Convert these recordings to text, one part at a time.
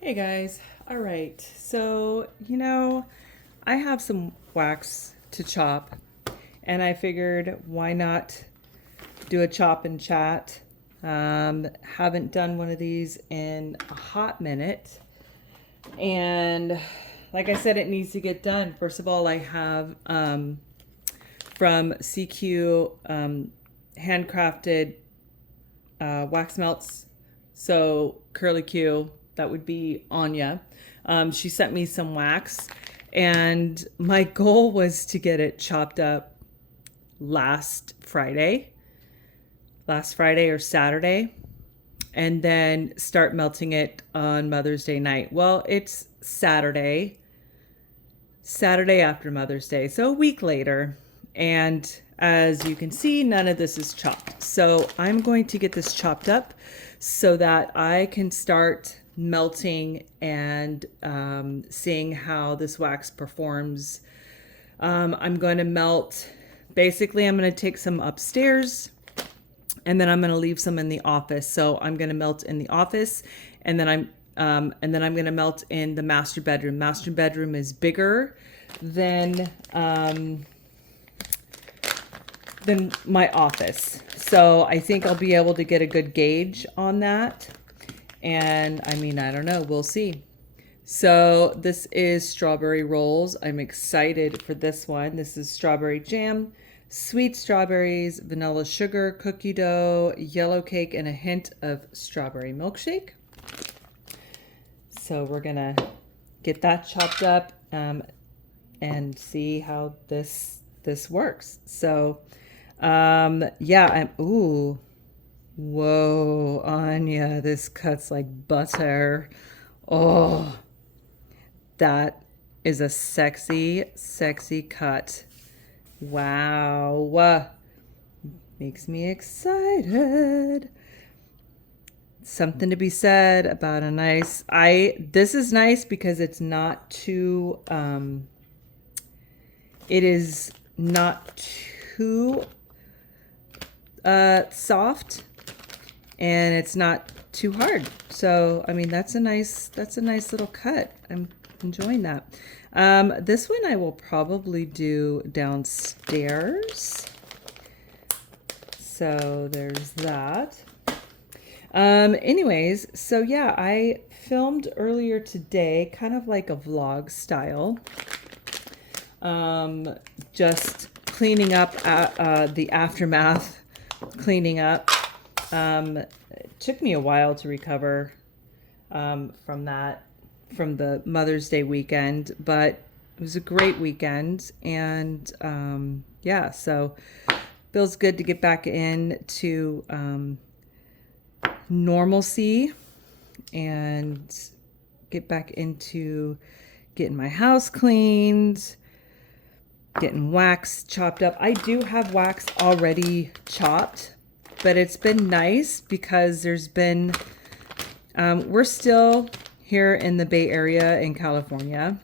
Hey guys. All right. So, I have some wax to chop, and I figured why not do a chop and chat. Haven't done one of these in a hot minute. And like I said, it needs to get done. First of all, I have from CQ handcrafted wax melts. So Curly Q, that would be Anya. She sent me some wax, and my goal was to get it chopped up last Friday, last Friday or Saturday, and then start melting it on Mother's Day night. Well, it's Saturday after Mother's Day, so a week later. And as you can see, none of this is chopped. So I'm going to get this chopped up so that I can start melting and seeing how this wax performs. I'm going to melt, basically, I'm going to take some upstairs and then I'm going to leave some in the office. So I'm going to melt in the office, and then I'm going to melt in the master bedroom. Master bedroom is bigger than my office. So I think I'll be able to get a good gauge on that. And I mean, I don't know, we'll see. So this is strawberry rolls. I'm excited for this one. This is strawberry jam, sweet strawberries, vanilla sugar, cookie dough, yellow cake, and a hint of strawberry milkshake. So we're gonna get that chopped up and see how this works. So yeah, ooh, whoa, Anya, this cuts like butter. Oh, that is a sexy, sexy cut. Wow. Makes me excited. Something to be said about a nice, this is nice because it's not too, it is not too soft, and it's not too hard. So I mean, that's a nice little cut. I'm enjoying that. This one I will probably do downstairs. So there's that. Anyways, so yeah, I filmed earlier today, kind of like a vlog style. Just cleaning up the aftermath, cleaning up. It took me a while to recover from the Mother's Day weekend, but it was a great weekend. And yeah, so feels good to get back into normalcy and get back into getting my house cleaned, getting wax chopped up. I do have wax already chopped, but it's been nice because there's been, we're still here in the Bay Area in California.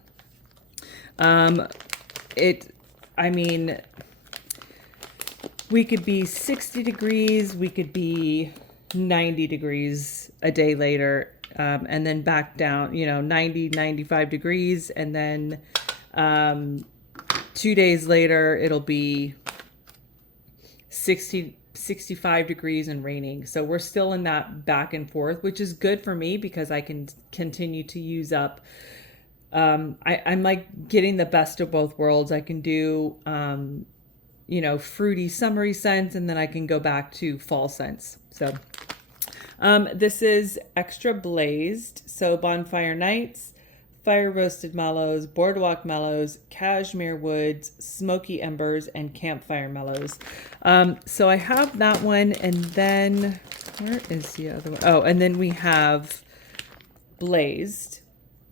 I mean, we could be 60 degrees, we could be 90 degrees a day later, and then back down, 90, 95 degrees. And then 2 days later, it'll be 65 degrees and raining. So we're still in that back and forth, which is good for me because I can continue to use up. I'm like getting the best of both worlds. I can do, fruity, summery scents, and then I can go back to fall scents. So this is extra blazed. So Bonfire Nights, Fire Roasted Mallows, Boardwalk Mellows, Cashmere Woods, Smoky Embers, and Campfire Mellows. So I have that one, and then where is the other one? Oh, and then we have Blazed,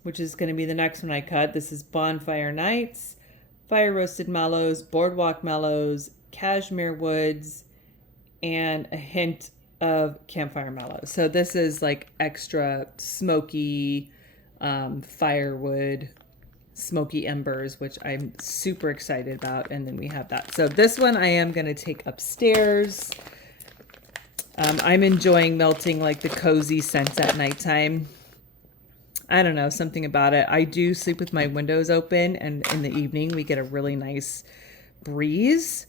which is going to be the next one I cut. This is Bonfire Nights, Fire Roasted Mellows, Boardwalk Mellows, Cashmere Woods, and a hint of Campfire Mellows. So this is like extra smoky, firewood, smoky embers, which I'm super excited about. And then we have that. So this one I am going to take upstairs. I'm enjoying melting like the cozy scents at nighttime. I don't know, something about it. I do sleep with my windows open, and in the evening we get a really nice breeze.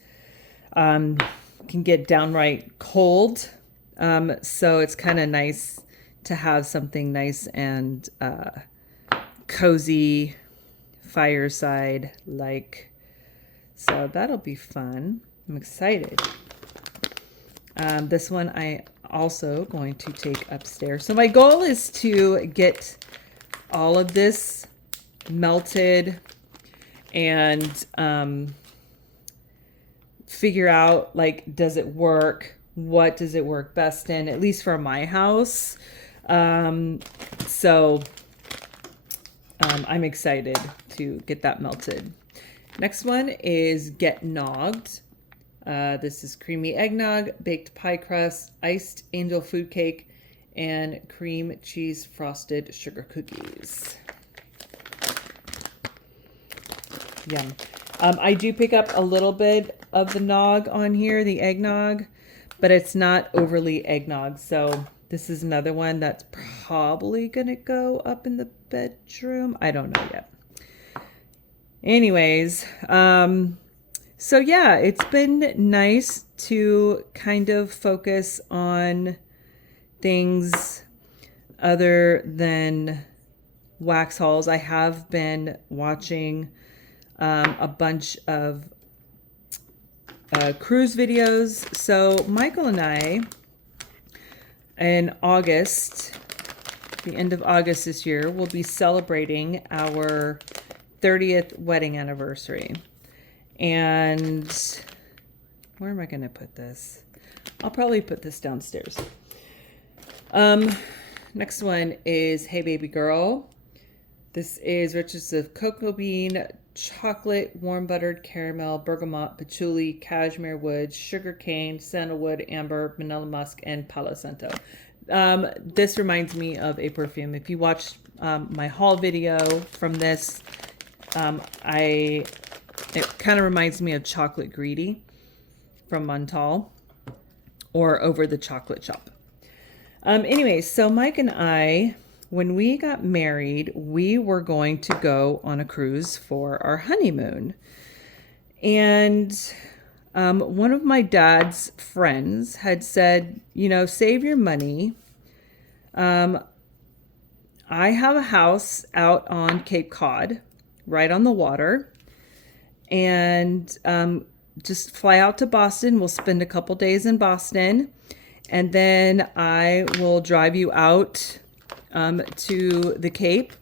Can get downright cold. So it's kind of nice to have something nice and cozy fireside like. So that'll be fun. I'm excited. This one I also going to take upstairs. So my goal is to get all of this melted and figure out, like, does it work? What does it work best in, at least for my house? I'm excited to get that melted. Next one is Get Nogged. This is creamy eggnog, baked pie crust, iced angel food cake, and cream cheese frosted sugar cookies. Yum. I do pick up a little bit of the nog on here, the eggnog, but it's not overly eggnog. So this is another one that's probably going to go up in the bedroom. I don't know yet. Anyways, so yeah, it's been nice to kind of focus on things other than wax hauls. I have been watching a bunch of cruise videos. So Michael and I, in August, the end of August this year, will be celebrating our 30th wedding anniversary. And where am I going to put this? I'll probably put this downstairs. Next one is Hey Baby Girl. This is riches of cocoa bean, chocolate, warm buttered caramel, bergamot, patchouli, cashmere wood, sugar cane, sandalwood, amber, vanilla musk, and Palo Santo. This reminds me of a perfume. If you watched my haul video from this, it kind of reminds me of Chocolate Greedy from Montal or Over the Chocolate Shop. Anyways, so Mike and I, when we got married, we were going to go on a cruise for our honeymoon. And one of my dad's friends had said, save your money. I have a house out on Cape Cod, right on the water. And just fly out to Boston. We'll spend a couple days in Boston. And then I will drive you out to the Cape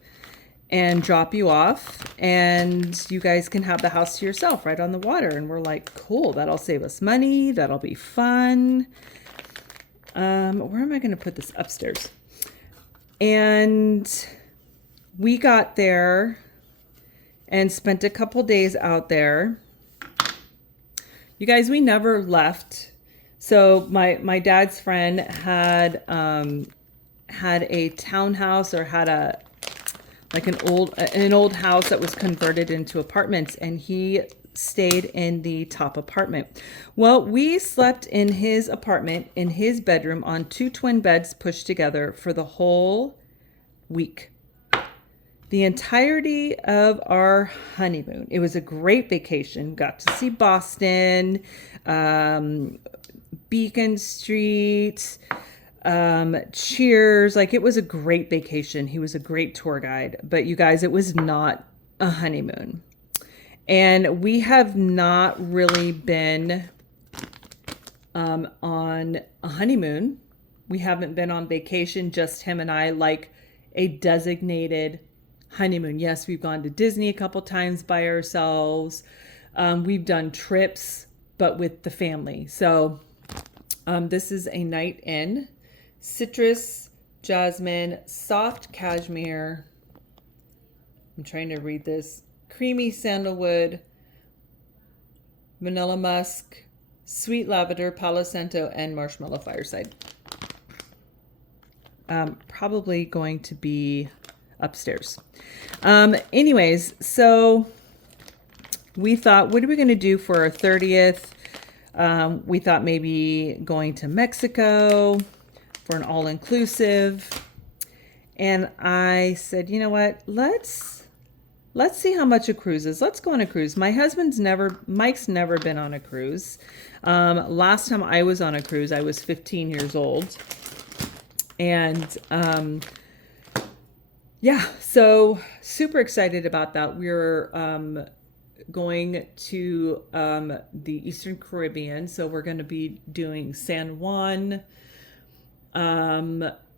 and drop you off, and you guys can have the house to yourself right on the water. And we're like, cool, that'll save us money, that'll be fun. Where am I going to put this? Upstairs. And we got there and spent a couple days out there. You guys, we never left. So my dad's friend had a townhouse, or had an old house that was converted into apartments, and he stayed in the top apartment. Well, we slept in his apartment, in his bedroom, on 2 twin beds pushed together for the whole week. The entirety of our honeymoon. It was a great vacation. Got to see Boston, Beacon Street, Cheers. Like, it was a great vacation. He was a great tour guide. But you guys, it was not a honeymoon. And we have not really been on a honeymoon. We haven't been on vacation, just him and I, like a designated honeymoon. Yes, we've gone to Disney a couple times by ourselves. We've done trips, but with the family. So this is a night in. Citrus, jasmine, soft cashmere. I'm trying to read this. Creamy sandalwood, vanilla musk, sweet lavender, Palo Santo, and marshmallow fireside. Probably going to be upstairs. Anyways, so we thought, what are we going to do for our 30th? We thought maybe going to Mexico for an all-inclusive. And I said, you know what? Let's see how much a cruise is. Let's go on a cruise. Mike's never been on a cruise. Last time I was on a cruise, I was 15 years old. And yeah, so super excited about that. We're going to the Eastern Caribbean. So we're going to be doing San Juan,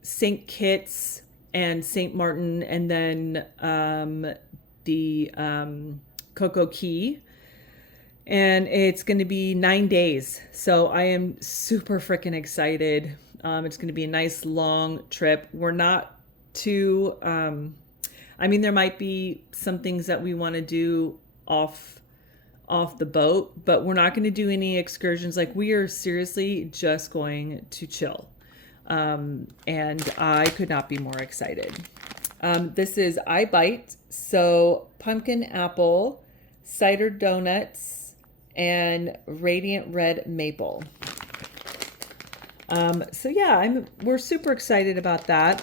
St. Kitts, and St. Martin, and then the Coco Key. And it's going to be 9 days. So I am super freaking excited. It's going to be a nice long trip. We're not too, I mean, there might be some things that we want to do off the boat, but we're not going to do any excursions. Like, we are seriously just going to chill. And I could not be more excited. This is iBite. So pumpkin apple, cider donuts, and radiant red maple. So yeah, we're super excited about that.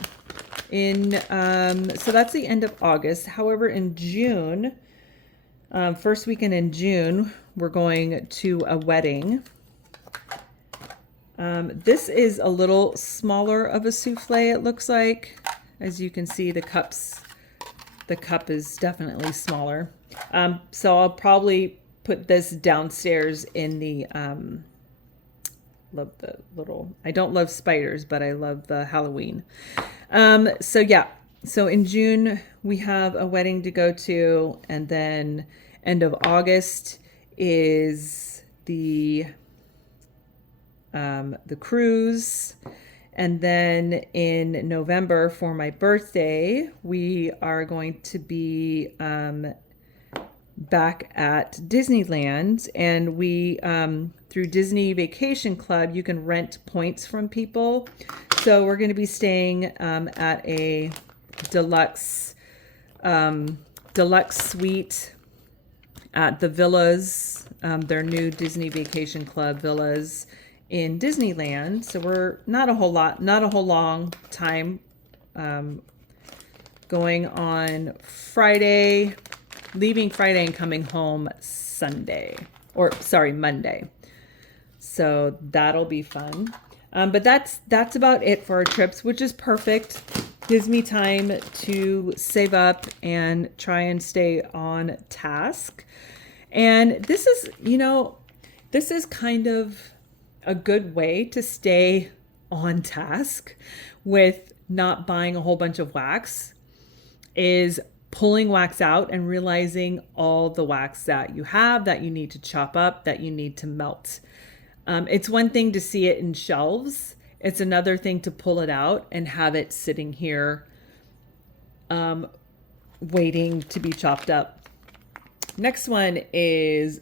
So that's the end of August. However, in June, first weekend in June, we're going to a wedding. This is a little smaller of a souffle, it looks like. As you can see, the cup is definitely smaller. So I'll probably put this downstairs in the, love the little, I don't love spiders, but I love the Halloween. So yeah, so in June we have a wedding to go to, and then end of August is the cruise. And then in November, for my birthday, we are going to be back at Disneyland. And we, through Disney Vacation Club, you can rent points from people. So we're going to be staying at a deluxe suite at the villas, their new Disney Vacation Club villas in Disneyland. So we're not a whole long time, going on Friday, leaving Friday and coming home Monday. So that'll be fun. But that's about it for our trips, which is perfect. Gives me time to save up and try and stay on task. And this is kind of a good way to stay on task with not buying a whole bunch of wax, is pulling wax out and realizing all the wax that you have, that you need to chop up, that you need to melt. It's one thing to see it in shelves. It's another thing to pull it out and have it sitting here, waiting to be chopped up. Next one is,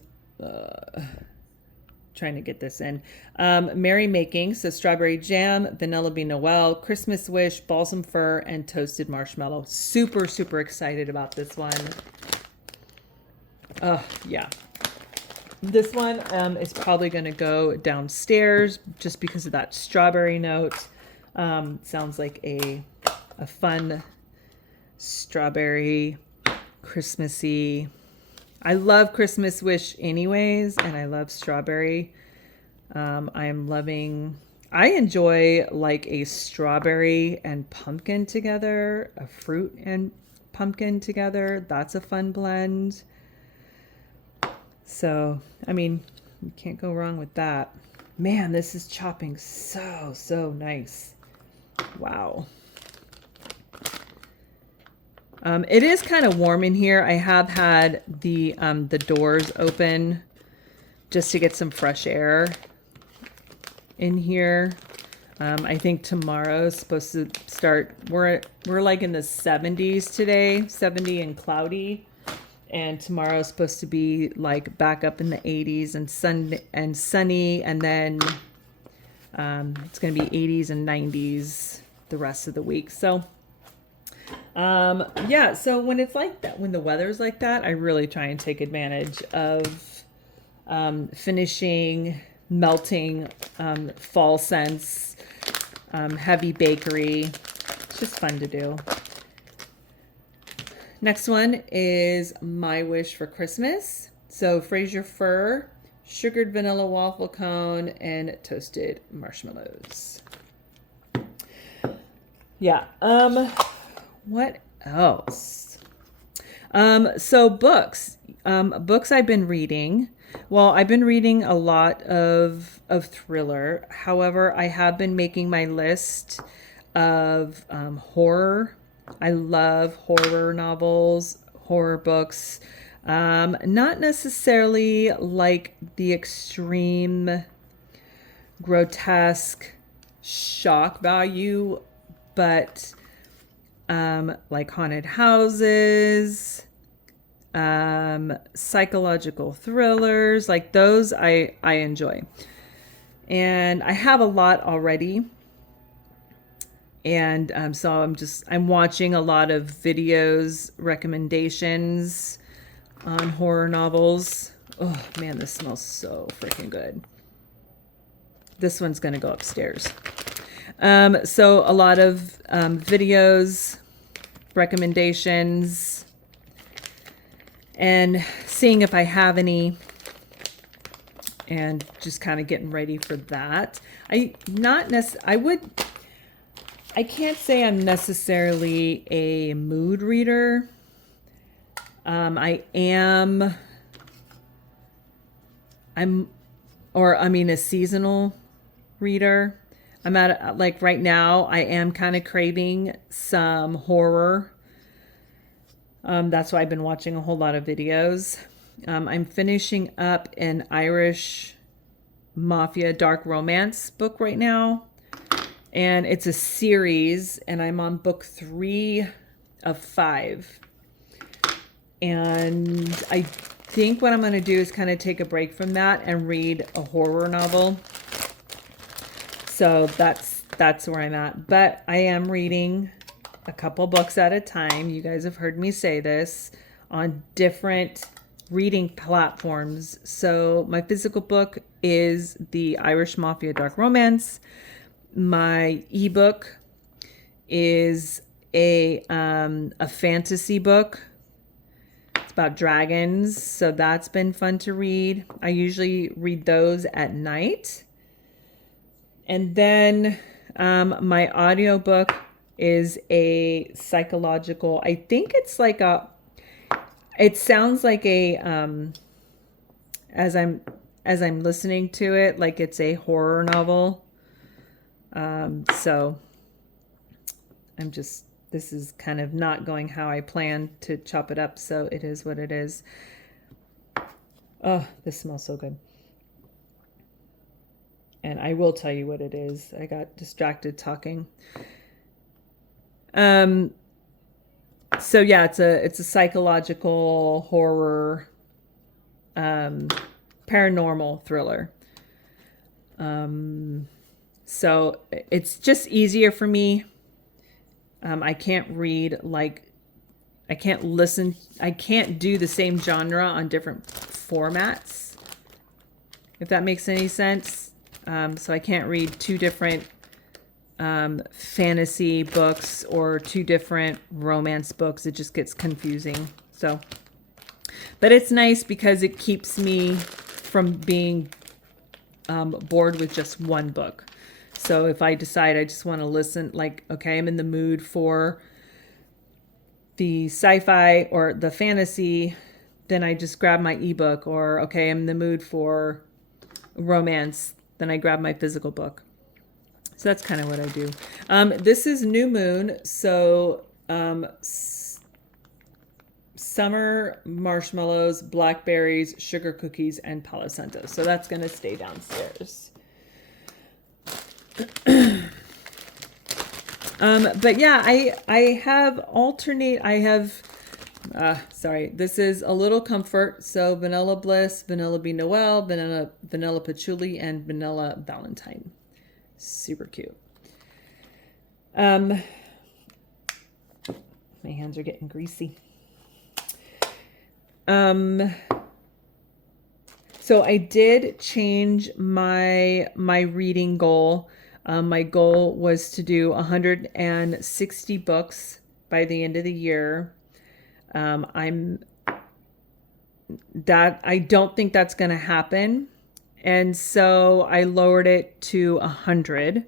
trying to get this in. Merry Making. So strawberry jam, vanilla bean Noel, Christmas wish, balsam fir, and toasted marshmallow. Super, super excited about this one. Oh, yeah. This one is probably going to go downstairs just because of that strawberry note. Sounds like a fun strawberry, Christmassy. I love Christmas wish anyways, and I love strawberry. I enjoy like a strawberry and pumpkin together, a fruit and pumpkin together. That's a fun blend. So, I mean, you can't go wrong with that. Man, this is chopping so nice. Wow. It is kind of warm in here. I have had the doors open just to get some fresh air in here. I think tomorrow's supposed to start. We're like in the 70s today, 70 and cloudy, and tomorrow's supposed to be like back up in the 80s and sunny, and then it's going to be 80s and 90s the rest of the week. So. Yeah, so when it's like that, when the weather's like that, I really try and take advantage of finishing, melting fall scents, heavy bakery, just fun to do. Next one is My Wish for Christmas. So Fraser Fir, sugared vanilla waffle cone, and toasted marshmallows. Yeah. What else? So books. Books I've been reading. Well, I've been reading a lot of thriller. However, I have been making my list of horror. I love horror novels, horror books. Not necessarily like the extreme grotesque shock value, but like haunted houses, psychological thrillers, like those I enjoy. And I have a lot already. And so I'm watching a lot of videos, recommendations on horror novels. Oh man, this smells so freaking good. This one's gonna go upstairs. So a lot of videos, recommendations, and seeing if I have any, and just kind of getting ready for that. I can't say I'm necessarily a mood reader. I'm a seasonal reader. I'm at, like right now, I am kind of craving some horror. That's why I've been watching a whole lot of videos. I'm finishing up an Irish mafia dark romance book right now. And it's a series, and I'm on book 3 of 5. And I think what I'm going to do is kind of take a break from that and read a horror novel. So that's where I'm at. But I am reading a couple books at a time. You guys have heard me say this on different reading platforms. So my physical book is the Irish Mafia Dark Romance. My ebook is a fantasy book. It's about dragons, so that's been fun to read. I usually read those at night. And then my audiobook is a psychological, I think it's like it sounds like a as I'm listening to it, like it's a horror novel. So this is kind of not going how I planned to chop it up. So it is what it is. Oh, this smells so good. And I will tell you what it is. I got distracted talking. So yeah, it's a psychological horror, paranormal thriller. So it's just easier for me. I can't read I can't do the same genre on different formats, if that makes any sense. So I can't read 2 different fantasy books or 2 different romance books. It just gets confusing. So, but it's nice because it keeps me from being bored with just one book. So if I decide I just want to listen, like, okay, I'm in the mood for the sci-fi or the fantasy, then I just grab my ebook. Or, okay, I'm in the mood for romance, then I grab my physical book. So that's kind of what I do. This is New Moon. So summer marshmallows, blackberries, sugar cookies, and Palo Santo. So that's going to stay downstairs. But yeah, I have this is a little comfort. So Vanilla Bliss, Vanilla Bean Noel, Vanilla Patchouli, and Vanilla Valentine. Super cute. My hands are getting greasy. So I did change my reading goal. My goal was to do 160 books by the end of the year. I don't think that's going to happen. And so I lowered it to 100.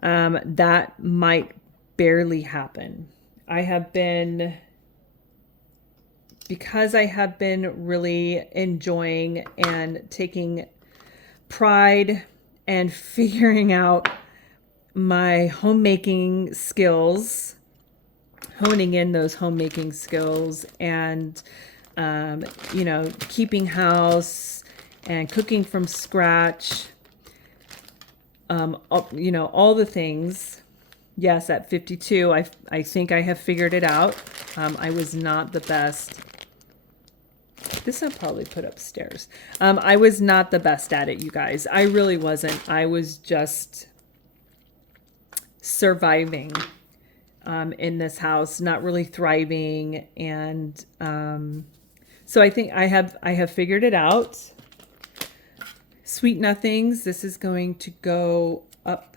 That might barely happen. Because I have been really enjoying and taking pride and figuring out my homemaking skills, honing in those homemaking skills, and keeping house and cooking from scratch, all the things. Yes, at 52, I think I have figured it out. I was not the best. This I'll probably put upstairs. I was not the best at it, you guys. I really wasn't. I was just surviving in this house, not really thriving. And so I think I have figured it out. Sweet Nothings. This is going to go up.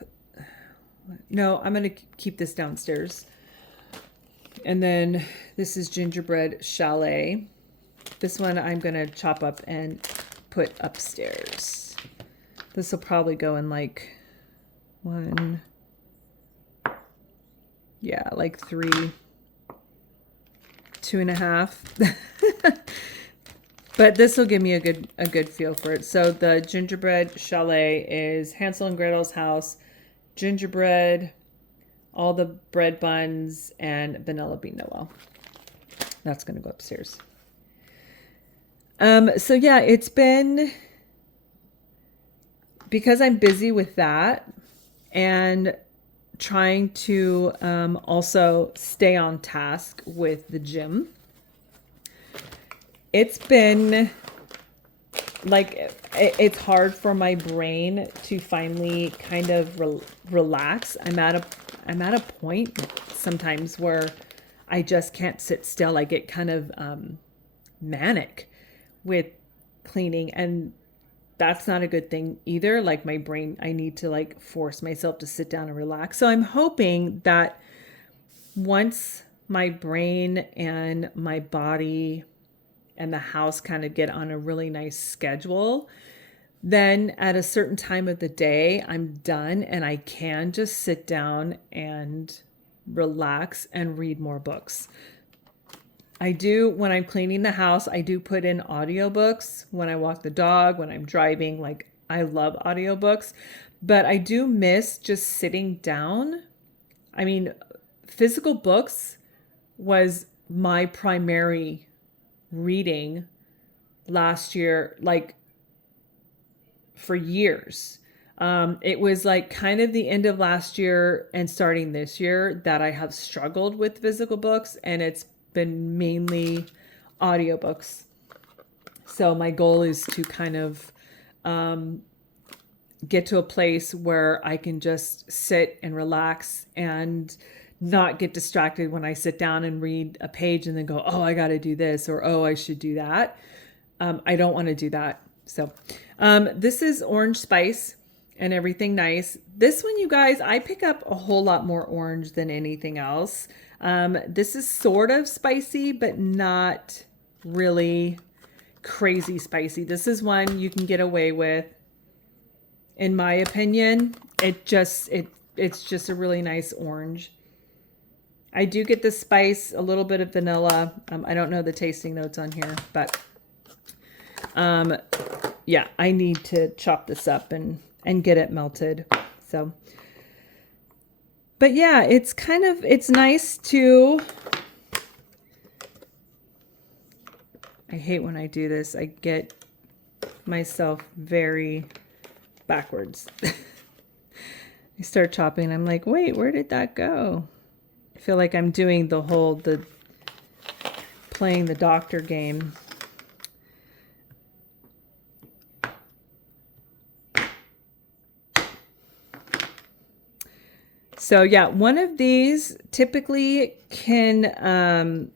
No, I'm going to keep this downstairs. And then this is Gingerbread Chalet. This one I'm going to chop up and put upstairs. This will probably go in like one, yeah, like 3, 2.5. But this will give me a good feel for it. So the Gingerbread Chalet is Hansel and Gretel's house, gingerbread, all the bread buns, and Vanilla Bean Noel. That's going to go upstairs. So yeah, it's been, because I'm busy with that and trying to also stay on task with the gym. It's been like, it's hard for my brain to finally kind of relax. I'm at a point sometimes where I just can't sit still. I get kind of manic with cleaning, and that's not a good thing either. Like my brain, I need to like force myself to sit down and relax. So I'm hoping that once my brain and my body and the house kind of get on a really nice schedule, then at a certain time of the day, I'm done and I can just sit down and relax and read more books. I do, when I'm cleaning the house, I do put in audiobooks when I walk the dog, when I'm driving. Like, I love audiobooks, but I do miss just sitting down. I mean, physical books was my primary reading last year, like for years. It was like kind of the end of last year and starting this year that I have struggled with physical books, and it's been mainly audiobooks. So my goal is to kind of get to a place where I can just sit and relax and not get distracted when I sit down and read a page and then go, oh, I got to do this, or, oh, I should do that. I don't want to do that. So this is Orange Spice and Everything Nice. This one, you guys, I pick up a whole lot more orange than anything else. This is sort of spicy, but not really crazy spicy. This is one you can get away with. In my opinion, it's just a really nice orange. I do get the spice, a little bit of vanilla. I don't know the tasting notes on here, but yeah, I need to chop this up and get it melted. So, but yeah, it's nice to, I hate when I do this. I get myself very backwards. I start chopping. I'm like, wait, where did that go? I feel like I'm doing the playing the doctor game. So yeah, one of these typically can,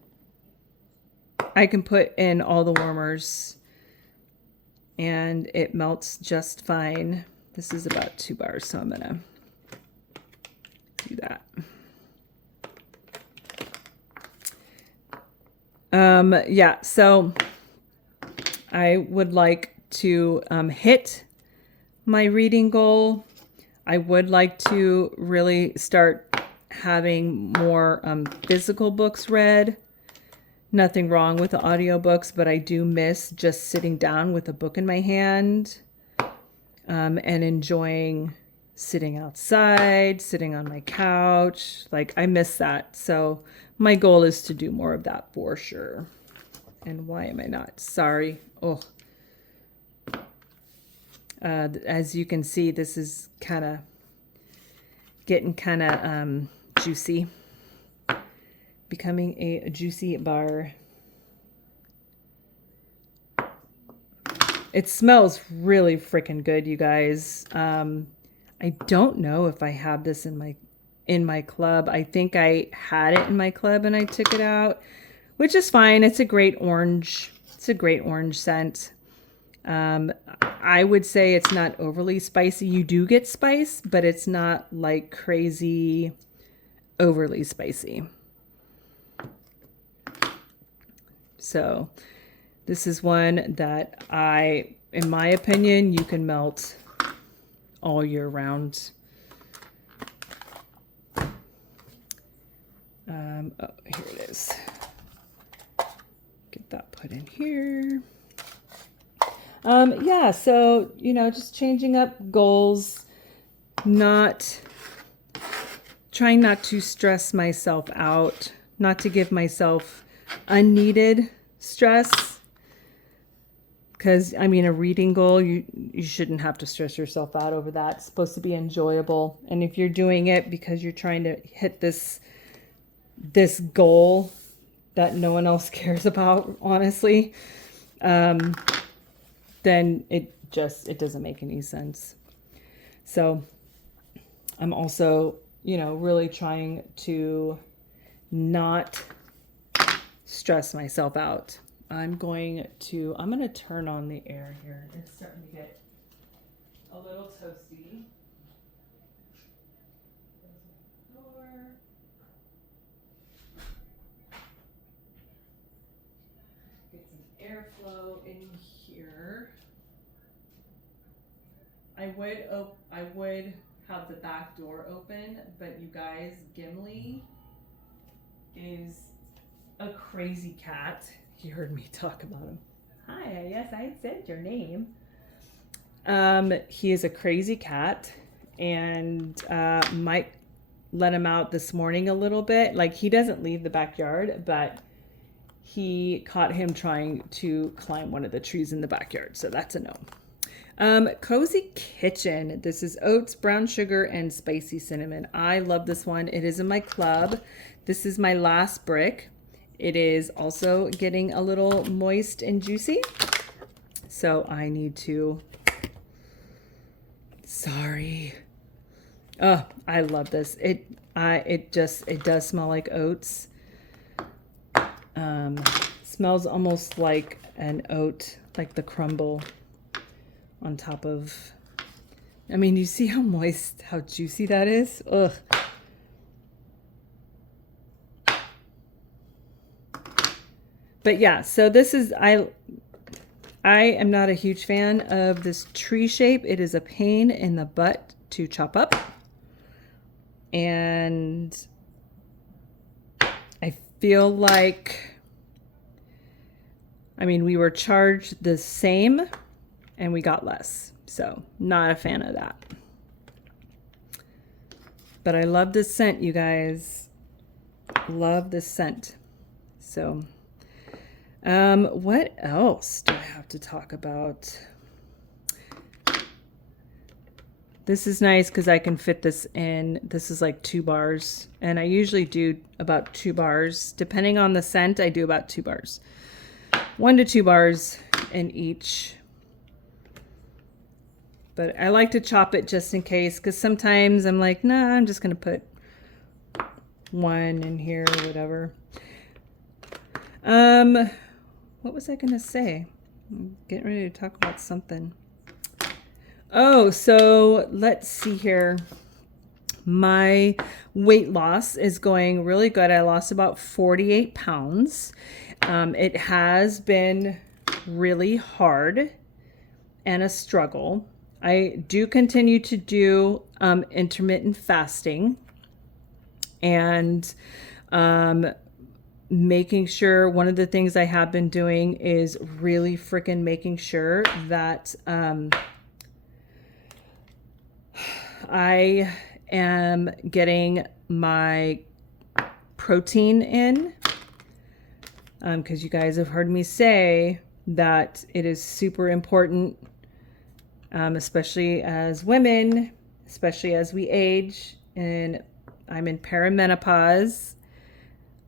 I can put in all the warmers and it melts just fine. This is about 2 bars, so I'm gonna do that. Yeah, so I would like to hit my reading goal. I would like to really start having more physical books read. Nothing wrong with the audiobooks, but I do miss just sitting down with a book in my hand and enjoying sitting outside, sitting on my couch. Like, I miss that. So my goal is to do more of that for sure. And why am I not? Sorry. Oh. As you can see, this is getting kind of juicy. Becoming a juicy bar. It smells really freaking good, you guys. I don't know if I have this in my club. I think I had it in my club and I took it out, which is fine. It's a great orange. It's a great orange scent. I would say it's not overly spicy. You do get spice, but it's not like crazy overly spicy. So this is one that in my opinion, you can melt all year round. Oh, here it is. Get that put in here. Yeah, so, just changing up goals, trying not to stress myself out, not to give myself unneeded stress. Because, a reading goal, you shouldn't have to stress yourself out over that. It's supposed to be enjoyable. And if you're doing it because you're trying to hit this goal that no one else cares about, honestly, then it doesn't make any sense. So I'm also, really trying to not stress myself out. I'm going to turn on the air here. It's starting to get a little toasty. Get some airflow in here. I would have the back door open, but you guys, Gimli is a crazy cat. You heard me talk about him. Hi, yes, I said your name. He is a crazy cat, and Mike let him out this morning a little bit. Like, he doesn't leave the backyard, but he caught him trying to climb one of the trees in the backyard, so that's a no. Cozy Kitchen. This is oats, brown sugar, and spicy cinnamon. I love this one. It is in my club. This is my last brick. It is also getting a little moist and juicy. So I need to... Sorry. Oh, I love this. It does smell like oats. Smells almost like an oat, like the crumble on top of... you see how moist, how juicy that is? Ugh. But yeah, so this is, I am not a huge fan of this tree shape. It is a pain in the butt to chop up. And I feel like, we were charged the same and we got less. So not a fan of that. But I love this scent, you guys. Love this scent. So... what else do I have to talk about? This is nice because I can fit this in. This is like 2 bars. And I usually do about 2 bars. Depending on the scent, I do about 2 bars. 1 to 2 bars in each. But I like to chop it just in case, because sometimes I'm like, nah, I'm just going to put 1 in here or whatever. What was I going to say? I'm getting ready to talk about something. Oh, so let's see here. My weight loss is going really good. I lost about 48 pounds. It has been really hard and a struggle. I do continue to do intermittent fasting and making sure, one of the things I have been doing is really freaking making sure that I am getting my protein in, because you guys have heard me say that it is super important, especially as women, especially as we age, and I'm in perimenopause.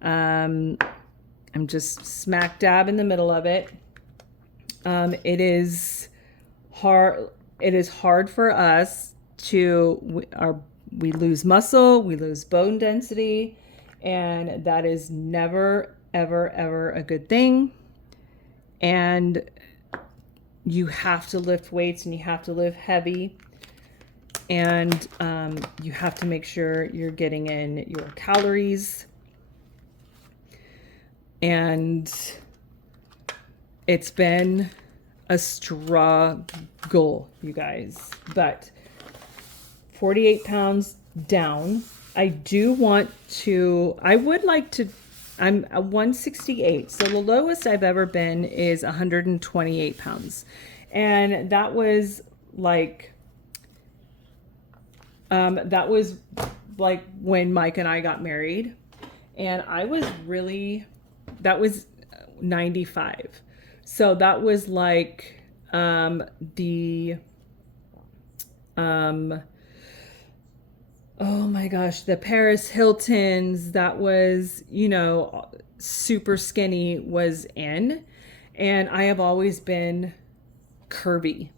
I'm just smack dab in the middle of it. It is hard. It is hard for us to we lose muscle, we lose bone density, and that is never, ever, ever a good thing. And you have to lift weights and you have to lift heavy, and you have to make sure you're getting in your calories. And it's been a struggle, you guys, but 48 pounds down. I would like to, I'm a 168. So the lowest I've ever been is 128 pounds. And that was like when Mike and I got married, and that was 95. So that was like oh my gosh, the Paris Hiltons, that was, super skinny, was in. And I have always been curvy.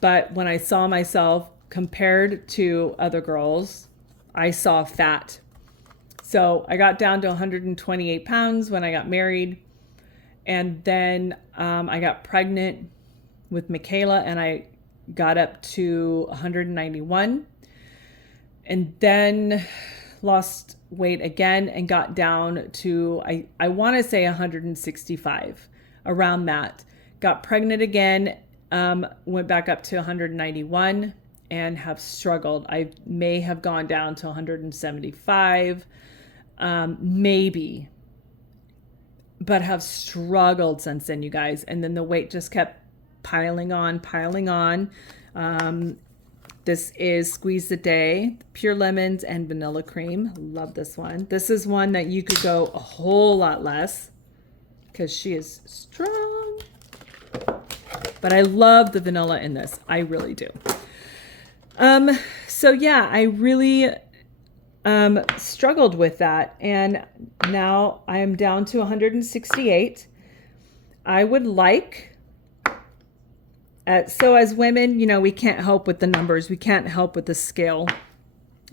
But when I saw myself compared to other girls, I saw fat. So I got down to 128 pounds when I got married. And then I got pregnant with Michaela, and I got up to 191. And then lost weight again and got down to, I want to say 165, around that. Got pregnant again, went back up to 191 and have struggled. I may have gone down to 175, maybe, but have struggled since then, you guys. And then the weight just kept piling on. This is Squeeze the Day, pure lemons and vanilla cream. Love this one. This is one that you could go a whole lot less because she is strong. But I love the vanilla in this. I really do. So yeah, I really struggled with that. And now I am down to 168. I would like... so as women, we can't help with the numbers. We can't help with the scale.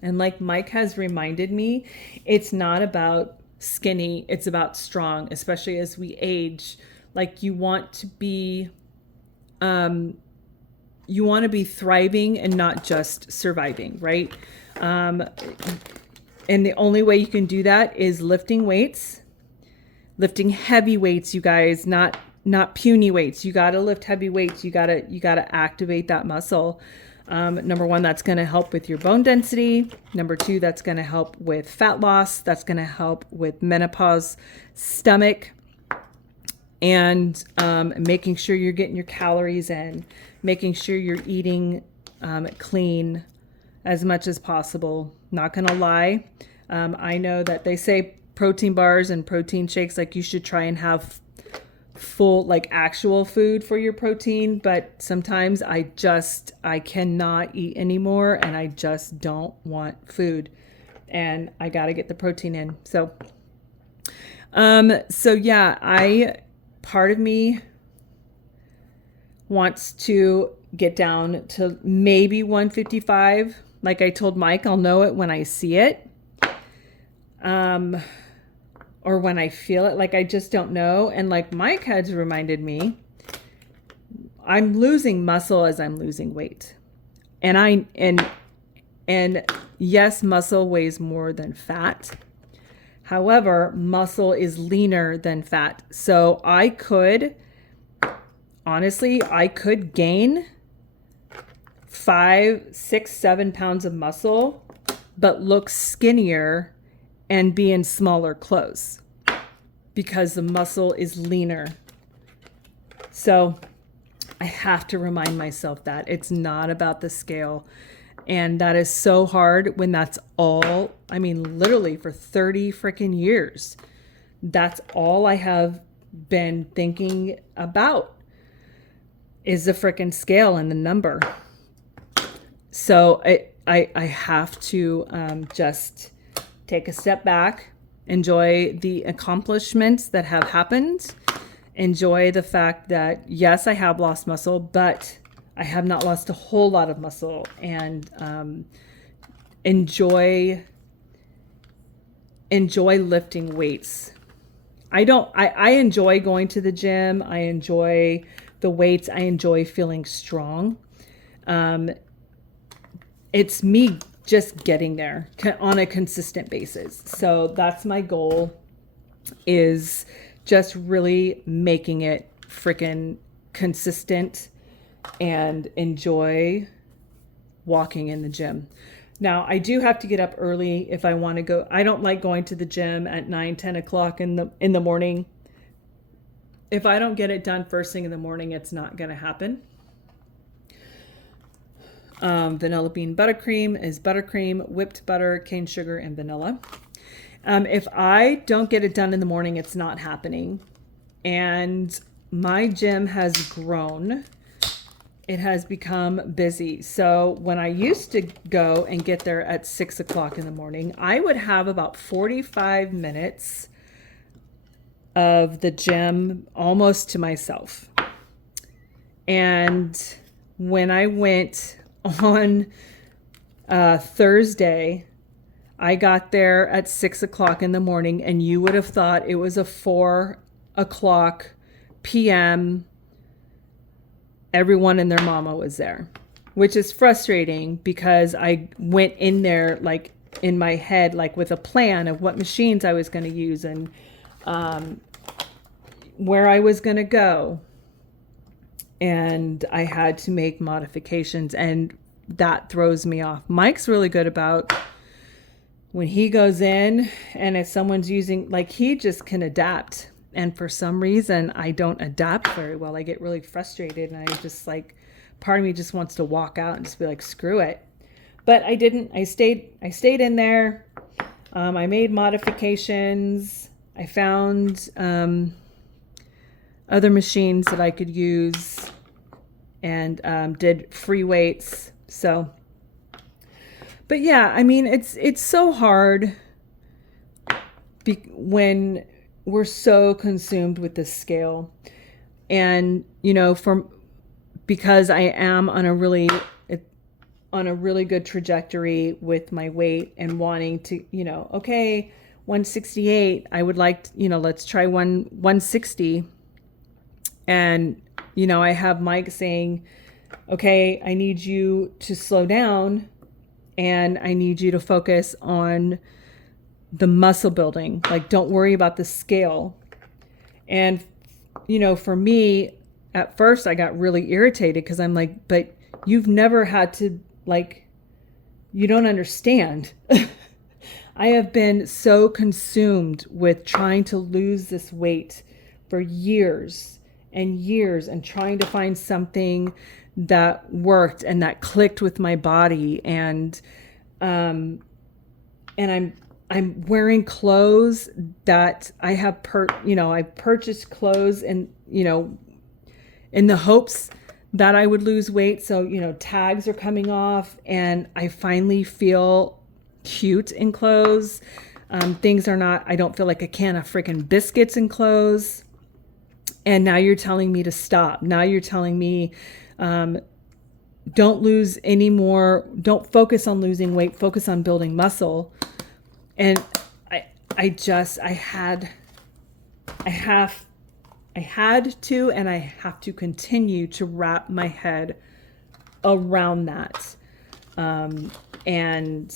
And like Mike has reminded me, it's not about skinny. It's about strong, especially as we age. Like you want to be thriving and not just surviving, right? And the only way you can do that is lifting weights, lifting heavy weights, you guys, not puny weights. You got to lift heavy weights. You got to activate that muscle. Number one, that's going to help with your bone density. Number two, that's going to help with fat loss. That's going to help with menopause, stomach, and making sure you're getting your calories in, making sure you're eating clean as much as possible. Not going to lie. I know that they say protein bars and protein shakes, like you should try and have full, like actual food for your protein, but sometimes I cannot eat anymore, and I just don't want food, and I got to get the protein in. So yeah, part of me wants to get down to maybe 155. Like I told Mike, I'll know it when I see it. Or when I feel it, like I just don't know. And like Mike has reminded me, I'm losing muscle as I'm losing weight. And yes, muscle weighs more than fat. However, muscle is leaner than fat. So honestly, I could gain 5, 6, 7 pounds of muscle, but look skinnier and be in smaller clothes because the muscle is leaner. So I have to remind myself that it's not about the scale. And that is so hard when that's all, I mean, literally for 30 freaking years, that's all I have been thinking about is the freaking scale and the number. So I have to just take a step back, enjoy the accomplishments that have happened, enjoy the fact that, yes, I have lost muscle, but I have not lost a whole lot of muscle, and enjoy lifting weights. I enjoy going to the gym. I enjoy the weights. I enjoy feeling strong. It's me just getting there on a consistent basis. So that's my goal, is just really making it freaking consistent and enjoy walking in the gym. Now, I do have to get up early if I want to go. I don't like going to the gym at 9, 10 o'clock in the morning. If I don't get it done first thing in the morning, it's not going to happen. Vanilla bean buttercream is buttercream, whipped butter, cane sugar, and vanilla. If I don't get it done in the morning, it's not happening. And my gym has grown. It has become busy. So when I used to go and get there at 6 o'clock in the morning, I would have about 45 minutes of the gym almost to myself. And when I went on Thursday, I got there at 6 o'clock in the morning, and you would have thought it was a 4 o'clock p.m. Everyone and their mama was there, which is frustrating because I went in there like in my head, like with a plan of what machines I was going to use and where I was going to go. And I had to make modifications, and that throws me off. Mike's really good about when he goes in and if someone's using, like, he just can adapt. And for some reason, I don't adapt very well. I get really frustrated, and I just like, part of me just wants to walk out and just be like, screw it. But I didn't. I stayed in there. I made modifications. I found other machines that I could use, and did free weights. So, but yeah, I mean, it's so hard when we're so consumed with the scale. And, you know, because I am on a really good trajectory with my weight and wanting to, you know, okay, 168, I would like to, you know, let's try 160. And, you know, I have Mike saying, okay, I need you to slow down, and I need you to focus on the muscle building. Like, don't worry about the scale. And, you know, for me, at first I got really irritated because I'm like, but you've never had to, like, you don't understand. I have been so consumed with trying to lose this weight for years and years, and trying to find something that worked and that clicked with my body. And I'm wearing clothes that I have I purchased clothes, and, you know, in the hopes that I would lose weight. So, you know, tags are coming off, and I finally feel cute in clothes. I don't feel like a can of freaking biscuits in clothes. And now you're telling me to stop. Now you're telling me, don't lose any more. Don't focus on losing weight. Focus on building muscle. And I have I had to, and I have to continue to wrap my head around that, and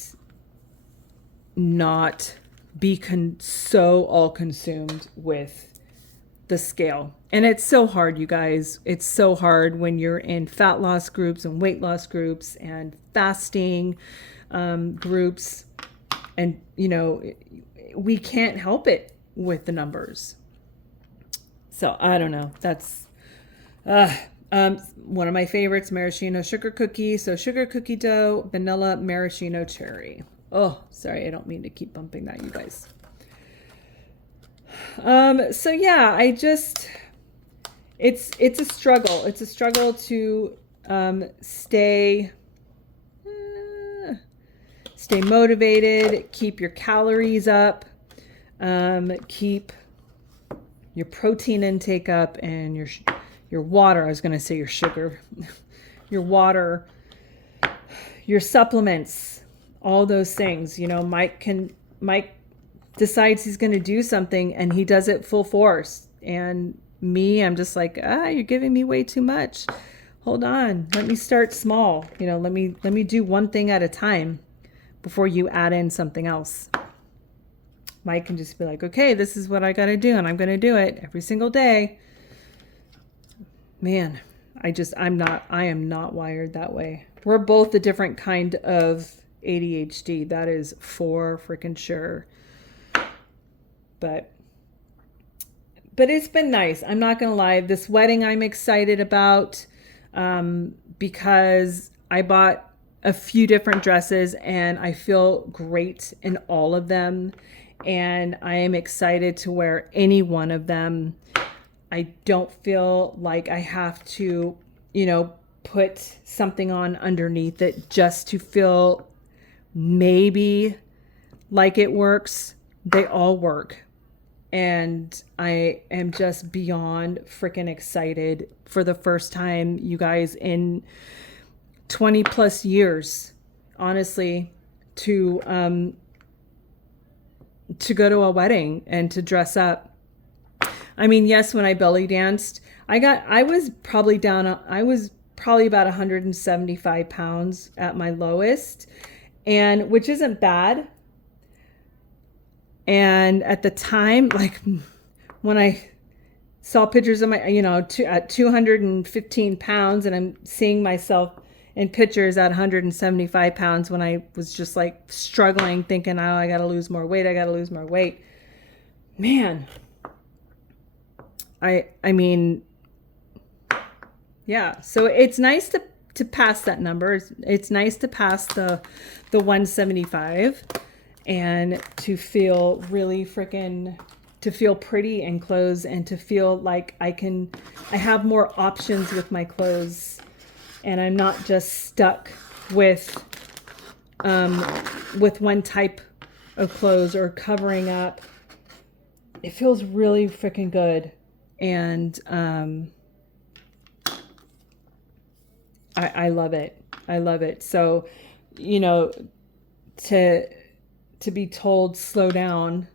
not be so all consumed with the scale. And it's so hard, you guys. It's so hard when you're in fat loss groups and weight loss groups and fasting groups. And, we can't help it with the numbers. So I don't know. That's one of my favorites, maraschino sugar cookie. So sugar cookie dough, vanilla, maraschino cherry. Oh, sorry. I don't mean to keep bumping that, you guys. So yeah, it's a struggle. It's a struggle to stay motivated, keep your calories up, keep your protein intake up, and your water. I was going to say your sugar, your water, your supplements, all those things. Mike decides he's going to do something and he does it full force. And me, I'm just like, you're giving me way too much. Hold on. Let me start small. Let me do one thing at a time before you add in something else. Mike can just be like, okay, this is what I got to do, and I'm going to do it every single day. Man, I am not wired that way. We're both a different kind of ADHD. That is for freaking sure. But it's been nice. I'm not going to lie. This wedding I'm excited about, because I bought a few different dresses and I feel great in all of them. And I am excited to wear any one of them. I don't feel like I have to, put something on underneath it just to feel maybe like it works. They all work. And I am just beyond freaking excited for the first time, you guys, in 20 plus years, honestly, to go to a wedding and to dress up. I mean, yes, when I belly danced, I was probably about 175 pounds at my lowest, and which isn't bad. And at the time, like when I saw pictures of my, at 215 pounds, and I'm seeing myself in pictures at 175 pounds when I was just like struggling, thinking, oh, I got to lose more weight. Man, I mean, yeah. So it's nice to pass that number. It's nice to pass the 175 and to feel really to feel pretty in clothes, and to feel like I have more options with my clothes. And I'm not just stuck with one type of clothes or covering up. It feels really freaking good. And I love it. I love it. So, to be told slow down.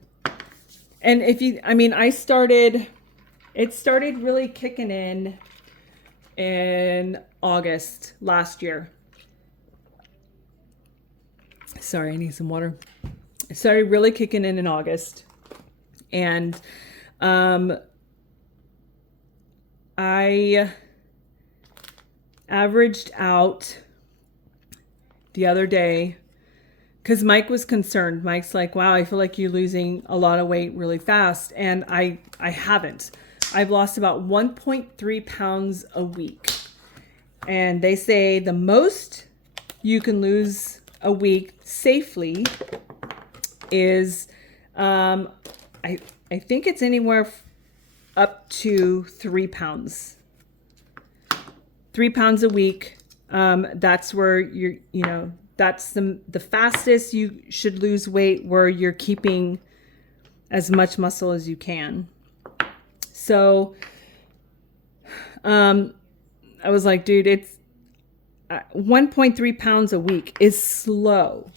And it started really kicking in August last year. Sorry, I need some water. It started really kicking in August. And I averaged out the other day, because Mike was concerned. Mike's like, wow, I feel like you're losing a lot of weight really fast. And I haven't. I've lost about 1.3 pounds a week. And they say the most you can lose a week safely is, I think it's anywhere up to 3 pounds. 3 pounds a week. That's where that's the fastest you should lose weight, where you're keeping as much muscle as you can. So, I was like, dude, it's 1.3 pounds a week is slow.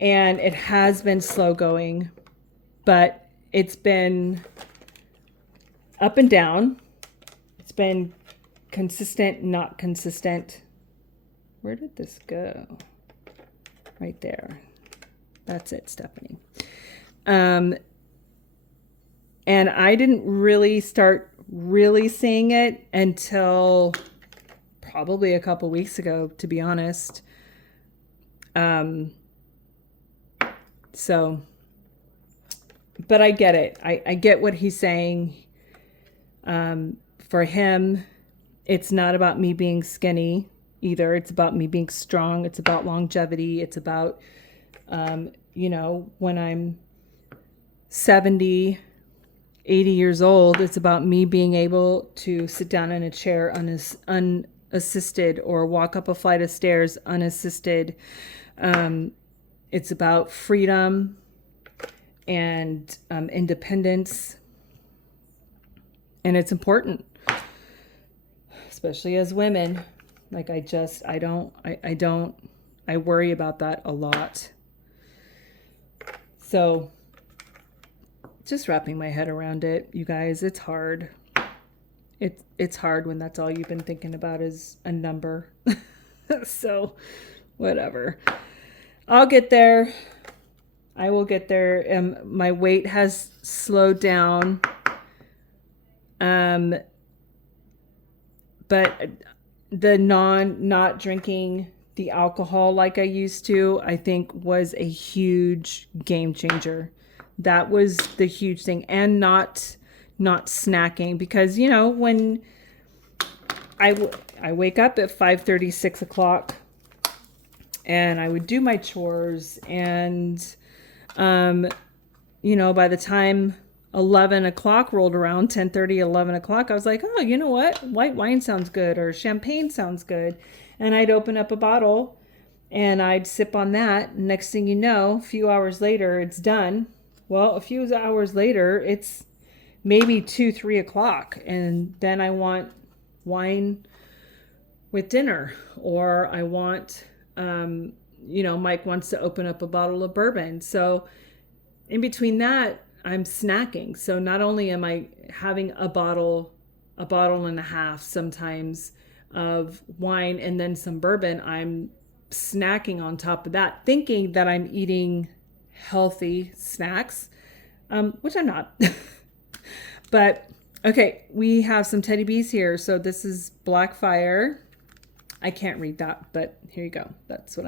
And it has been slow going, but it's been up and down. It's been consistent, not consistent. Where did this go? Right there. That's it, Stephanie. And I didn't really start really seeing it until probably a couple weeks ago, to be honest. So, but I get it. I get what he's saying. For him, it's not about me being skinny either. It's about me being strong. It's about longevity. It's about, when I'm 70, 80 years old, it's about me being able to sit down in a chair unassisted or walk up a flight of stairs unassisted. It's about freedom and independence. And it's important, especially as women. Like I worry about that a lot. So just wrapping my head around it, you guys, it's hard. It's hard when that's all you've been thinking about is a number. So whatever. I'll get there. I will get there. My weight has slowed down. But the not drinking the alcohol like I used to, I think was a huge game changer. That was the huge thing. And not snacking, because, when I wake up at 5:30, 6 o'clock, and I would do my chores, and, by the time 11 o'clock rolled around, 10:30, 11 o'clock, I was like, oh, you know what? White wine sounds good, or champagne sounds good. And I'd open up a bottle and I'd sip on that. Next thing you know, a few hours later, it's done. Well, a few hours later, it's maybe 2, 3 o'clock. And then I want wine with dinner, or I want, Mike wants to open up a bottle of bourbon. So in between that, I'm snacking. So not only am I having a bottle and a half sometimes of wine and then some bourbon, I'm snacking on top of that, thinking that I'm eating healthy snacks, which I'm not. But okay, we have some Teddy Bees here. So this is Blackfire. I can't read that, but here you go. That's what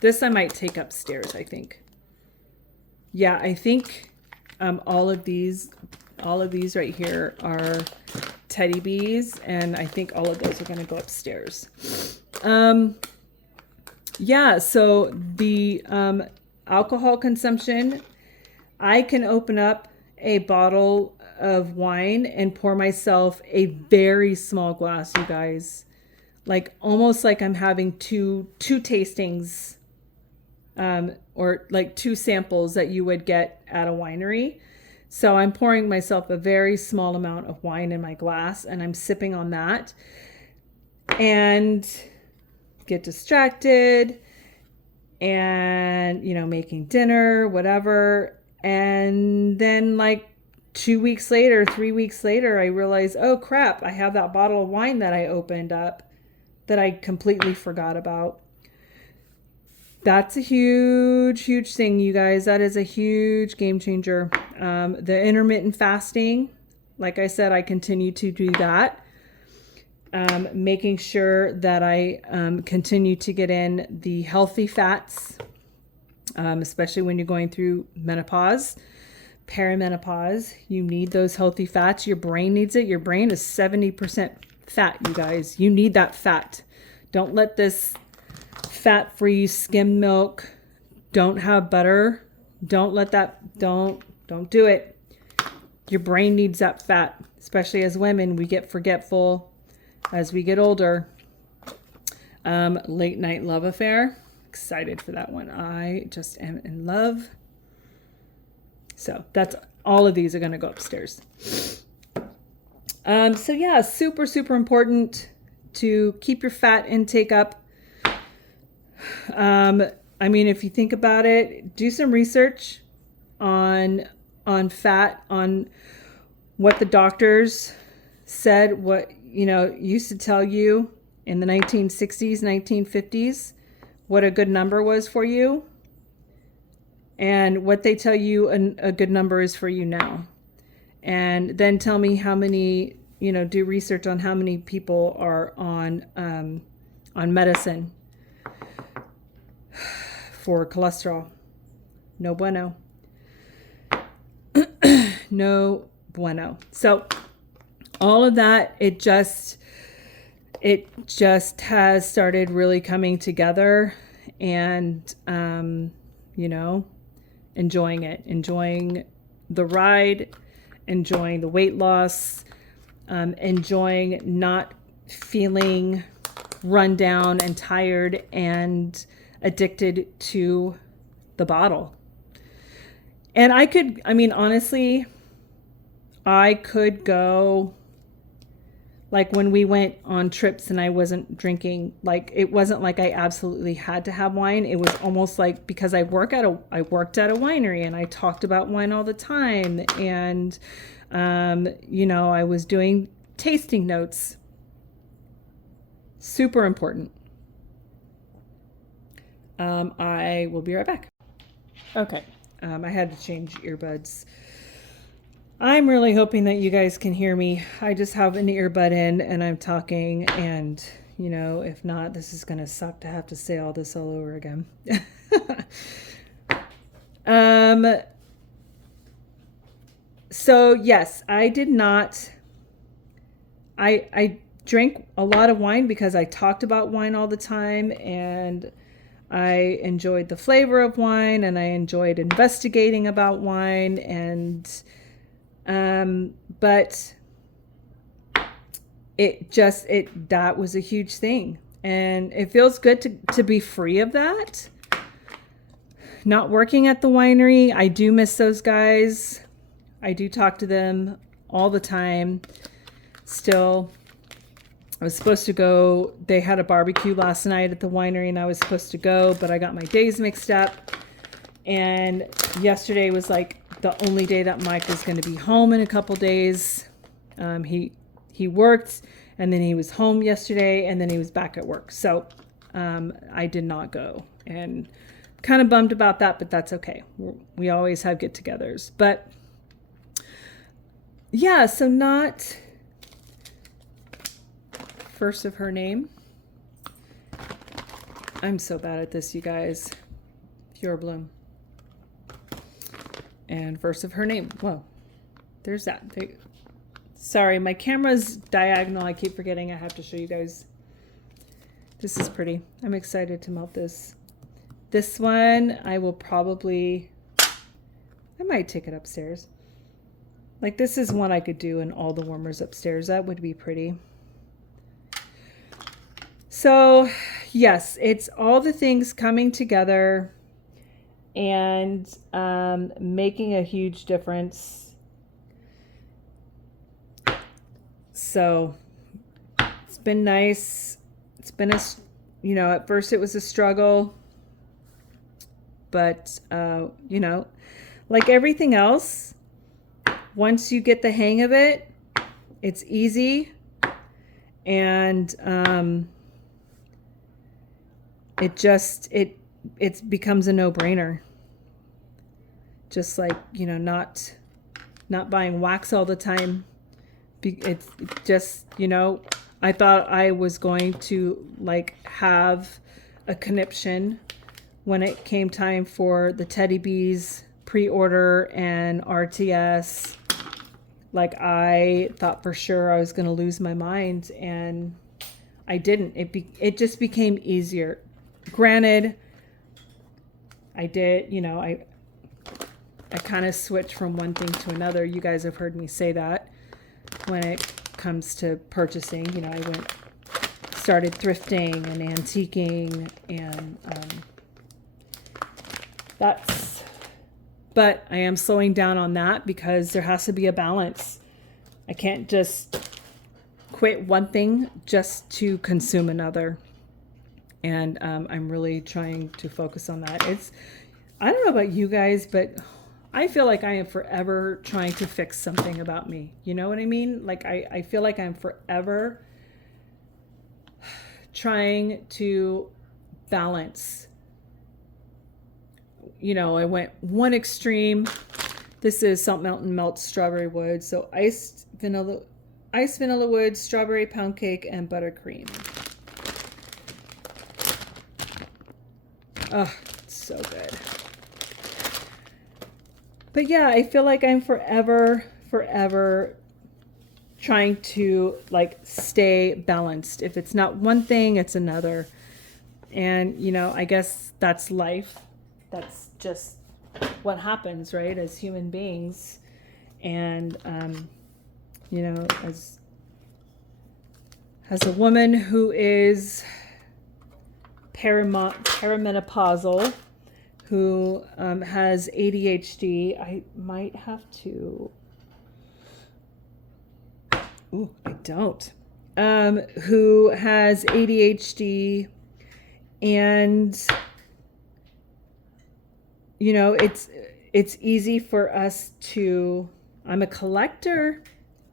this I might take upstairs, I think. Yeah, I think all of these right here are Teddy Bees, and I think all of those are going to go upstairs. Yeah, so the alcohol consumption, I can open up a bottle of wine and pour myself a very small glass, you guys. Like almost like I'm having two tastings, or like 2 samples that you would get at a winery. So I'm pouring myself a very small amount of wine in my glass, and I'm sipping on that and get distracted and, making dinner, whatever. And then like 2 weeks later, 3 weeks later, I realize, oh crap, I have that bottle of wine that I opened up that I completely forgot about. That's a huge, huge thing, you guys. That is a huge game changer. The intermittent fasting, like I said, I continue to do that. Making sure that I continue to get in the healthy fats, especially when you're going through menopause, perimenopause. You need those healthy fats. Your brain needs it. Your brain is 70% fat, you guys. You need that fat. Don't let this fat-free skim milk, don't have butter, don't do it. Your brain needs that fat, especially as women. We get forgetful as we get older. Late Night Love Affair, excited for that one. I just am in love. So that's all of these are going to go upstairs. So yeah, super, super important to keep your fat intake up. If you think about it, do some research on fat, on what the doctors said, what, used to tell you in the 1960s, 1950s, what a good number was for you, and what they tell you a good number is for you now. And then tell me how many, do research on how many people are on medicine for cholesterol. No bueno. No bueno. So all of that, it just has started really coming together, and enjoying it, enjoying the ride, enjoying the weight loss, enjoying not feeling run down and tired and addicted to the bottle. And honestly, I could go, like when we went on trips and I wasn't drinking, like it wasn't like I absolutely had to have wine. It was almost like, because I worked at a winery and I talked about wine all the time, and I was doing tasting notes. Super important. I will be right back. Okay. I had to change earbuds. I'm really hoping that you guys can hear me. I just have an earbud in and I'm talking, and if not, this is going to suck to have to say all this all over again. So yes, I did not, I drank a lot of wine because I talked about wine all the time, and I enjoyed the flavor of wine, and I enjoyed investigating about wine, and but that was a huge thing, and it feels good to be free of that. Not working at the winery, I do miss those guys. I do talk to them all the time. Still, I was supposed to go. They had a barbecue last night at the winery and I was supposed to go, but I got my days mixed up. And yesterday was like the only day that Mike was going to be home in a couple days. He worked, and then he was home yesterday, and then he was back at work. So I did not go, and kind of bummed about that, but that's okay. We always have get-togethers. But yeah, so not first of her name. I'm so bad at this, you guys. Pure Bloom. And first of her name. Whoa, there's that. Sorry, my camera's diagonal. I keep forgetting I have to show you guys. This is pretty. I'm excited to melt this. This one, I might take it upstairs. Like, this is one I could do in all the warmers upstairs. That would be pretty. So, yes, it's all the things coming together and making a huge difference. So, it's been nice. It's been at first it was a struggle, but, like everything else, once you get the hang of it, it's easy, and it becomes a no-brainer. Just like, not buying wax all the time. It's just, I thought I was going to have a conniption when it came time for the Teddy Bees pre-order and RTS. I thought for sure I was going to lose my mind, and I didn't. It just became easier. Granted, I did, I kind of switched from one thing to another. You guys have heard me say that when it comes to purchasing. I started thrifting and antiquing, and but I am slowing down on that because there has to be a balance. I can't just quit one thing just to consume another. And I'm really trying to focus on that. I don't know about you guys, but I feel like I am forever trying to fix something about me. You know what I mean? Like I feel like I'm forever trying to balance. You know, I went one extreme. This is Salt Mountain Melt Strawberry Wood. So iced vanilla wood, strawberry pound cake, and buttercream. Oh, it's so good. But yeah, I feel like I'm forever trying to like stay balanced. If it's not one thing, it's another. And, you know, I guess that's life. That's just what happens, right, as human beings. And, you know, as a woman who is perimenopausal, who has ADHD, I might have to. Ooh, I don't. Who has ADHD, and you know, it's easy for us to. I'm a collector.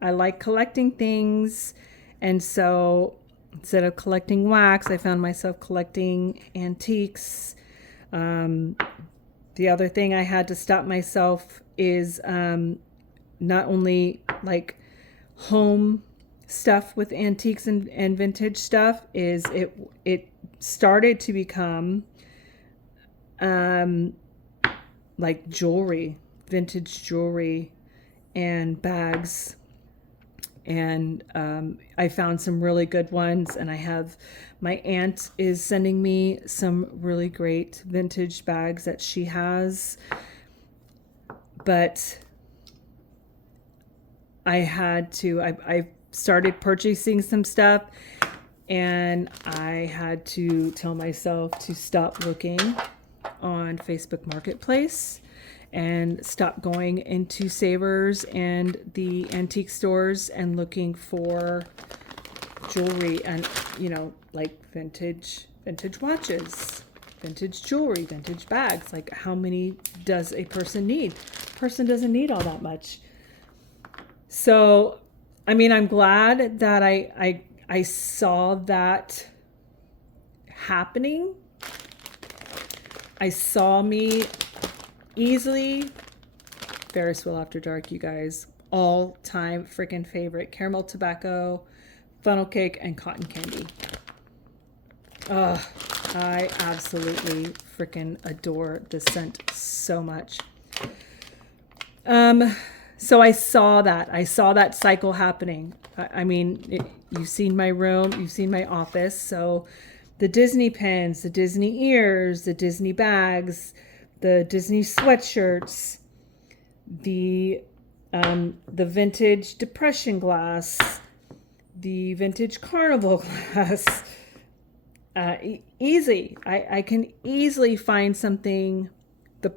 I like collecting things, and so instead of collecting wax, I found myself collecting antiques. Um, the other thing I had to stop myself is not only like home stuff with antiques and vintage stuff, is it started to become um, like jewelry, vintage jewelry and bags. And I found some really good ones, and I have my aunt is sending me some really great vintage bags that she has. But I started purchasing some stuff, and I had to tell myself to stop looking on Facebook Marketplace and stop going into Savers and the antique stores and looking for jewelry and, you know, like vintage watches, vintage jewelry, vintage bags. Like, how many does a person need? A person doesn't need all that much. So, I mean, I'm glad that I saw that happening. I saw me easily. Ferris Wheel After Dark, you guys. All time freaking favorite. Caramel tobacco, funnel cake, and cotton candy. Ugh, I absolutely freaking adore the scent so much. So I saw that. I saw that cycle happening. I mean, you've seen my room, you've seen my office. So the Disney pins, the Disney ears, the Disney bags, the Disney sweatshirts, the vintage depression glass, the vintage carnival glass. Easy. I can easily find something. The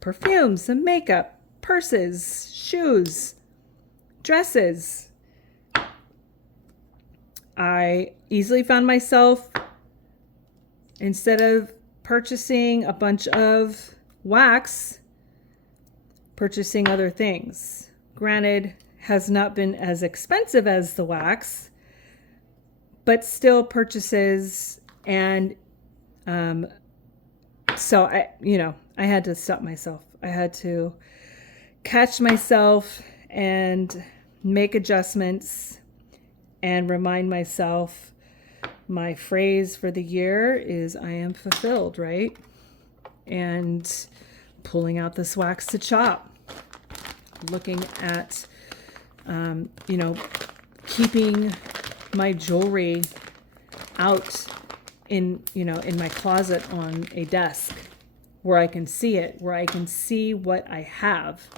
perfumes, the makeup, purses, shoes, dresses. I easily found myself, instead of purchasing a bunch of wax, purchasing other things. Granted, has not been as expensive as the wax, but still purchases. And so I had to stop myself. I had to catch myself and make adjustments and remind myself, my phrase for the year is I am fulfilled, right? And pulling out this wax to chop, looking at, keeping my jewelry out in my closet on a desk where I can see it, where I can see what I have,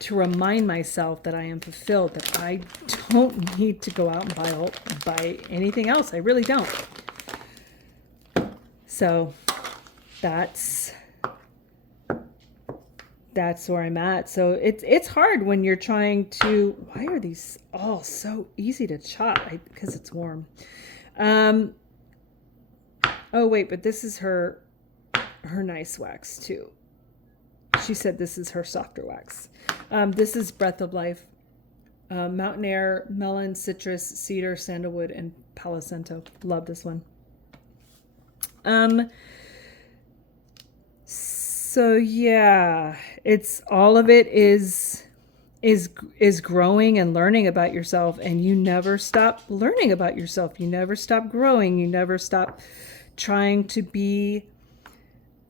to remind myself that I am fulfilled, that I don't need to go out and buy anything else. I really don't. So that's where I'm at. So it's hard when you're trying to. Why are these all so easy to chop? Because it's warm. Oh wait, but this is her nice wax too. she said this is her softer wax. This is Breath of Life. Mountain Air, melon, citrus, cedar, sandalwood, and Palo Santo. Love this one. So yeah, it's all of it is growing and learning about yourself, and you never stop learning about yourself. You never stop growing. You never stop trying to be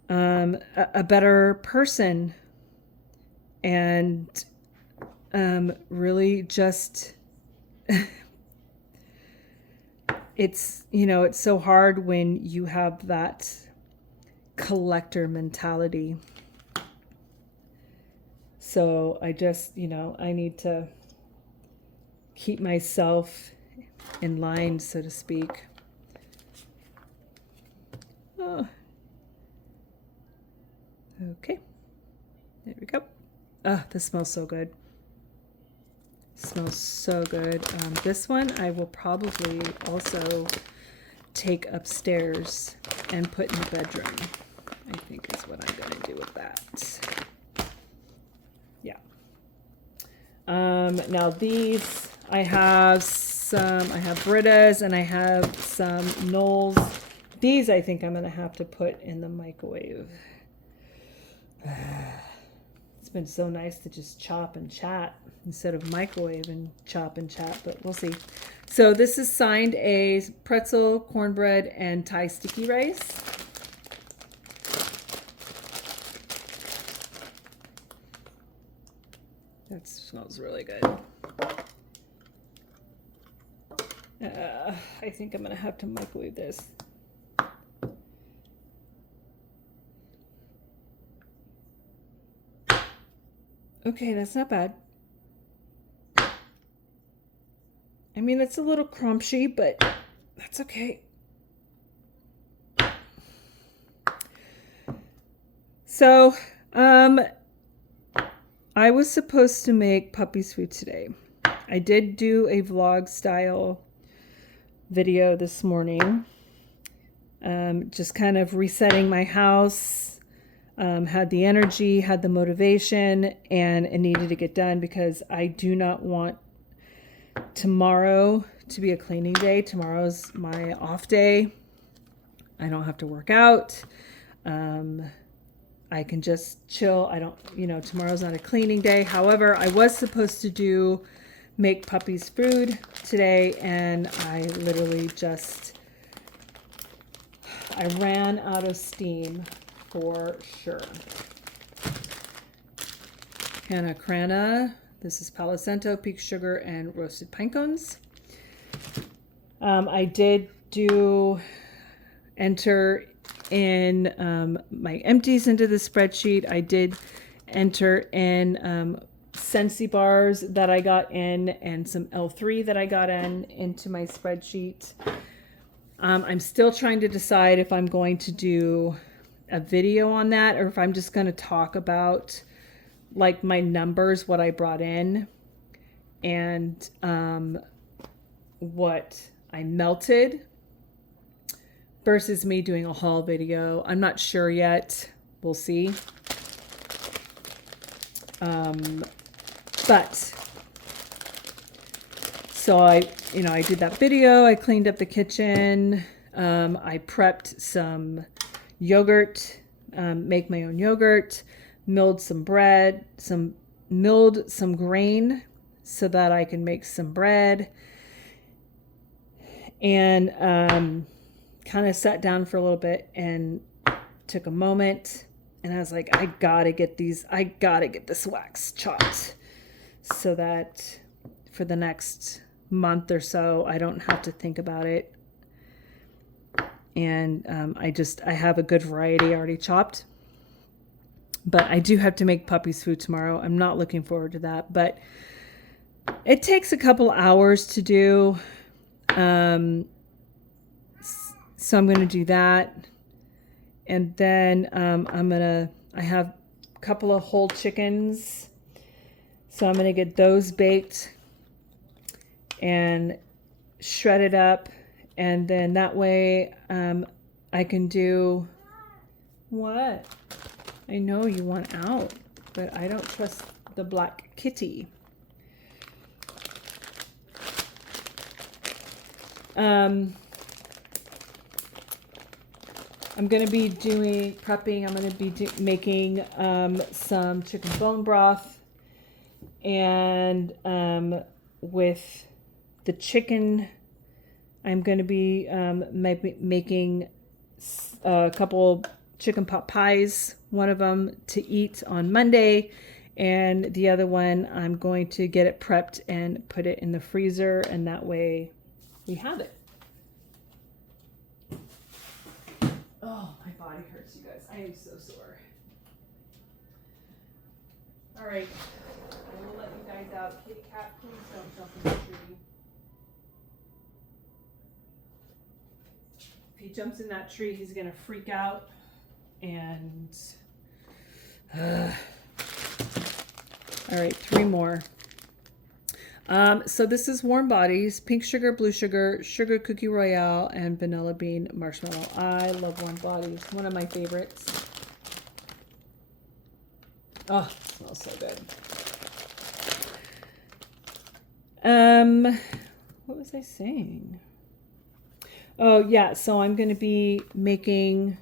a better person, and really just it's so hard when you have that collector mentality. So I just I need to keep myself in line, so to speak. Oh. Okay, there we go. This smells so good. Smells so good. This one I will probably also take upstairs and put in the bedroom. I think is what I'm going to do with that. Yeah. Now these, I have Britta's and I have some Knowles. These I think I'm going to have to put in the microwave. It's been so nice to just chop and chat instead of microwave and chop and chat, but we'll see. So this is signed a pretzel, cornbread, and Thai sticky rice. That smells really good. I think I'm going to have to microwave this. Okay, that's not bad. I mean, it's a little crunchy, but that's okay. So, I was supposed to make puppy's food today. I did do a vlog style video this morning. Just kind of resetting my house. Had the energy, had the motivation, and it needed to get done because I do not want tomorrow to be a cleaning day. Tomorrow's my off day. I don't have to work out. I can just chill. Tomorrow's not a cleaning day. However, I was supposed to make puppy's food today, and I literally I ran out of steam. For sure. Canna Crana. This is Palo Santo, peak sugar, and roasted pine cones. I did enter in my empties into the spreadsheet. I did enter in Scentsy bars that I got in and some L3 that I got into my spreadsheet. I'm still trying to decide if I'm going to do a video on that or if I'm just going to talk about like my numbers, what I brought in, and what I melted versus me doing a haul video. I'm not sure yet. We'll see. But so I did that video. I cleaned up the kitchen. I prepped some yogurt, make my own yogurt, milled some bread, milled some grain so that I can make some bread, and kind of sat down for a little bit and took a moment, and I was like, I gotta get this wax chopped so that for the next month or so I don't have to think about it. And I have a good variety already chopped. But I do have to make puppy's food tomorrow. I'm not looking forward to that. But it takes a couple hours to do. So I'm going to do that. And then I have a couple of whole chickens. So I'm going to get those baked and shredded up. And then that way I can do what? I know you want out. but I don't trust the black kitty. I'm going to be prepping. I'm going to be making some chicken bone broth, and with the chicken, I'm going to be making a couple chicken pot pies, one of them to eat on Monday, and the other one I'm going to get it prepped and put it in the freezer, and that way we have it. Oh, my body hurts, you guys. I am so sore. All right, I will let you guys out. Kitty cat, please don't jump in the tree. If he jumps in that tree, he's gonna freak out. And all right, 3 more. So this is Warm Bodies, pink sugar, blue sugar, sugar cookie royale, and vanilla bean marshmallow. I love Warm Bodies, one of my favorites. Oh, it smells so good. What was I saying? Oh yeah, so I'm gonna be making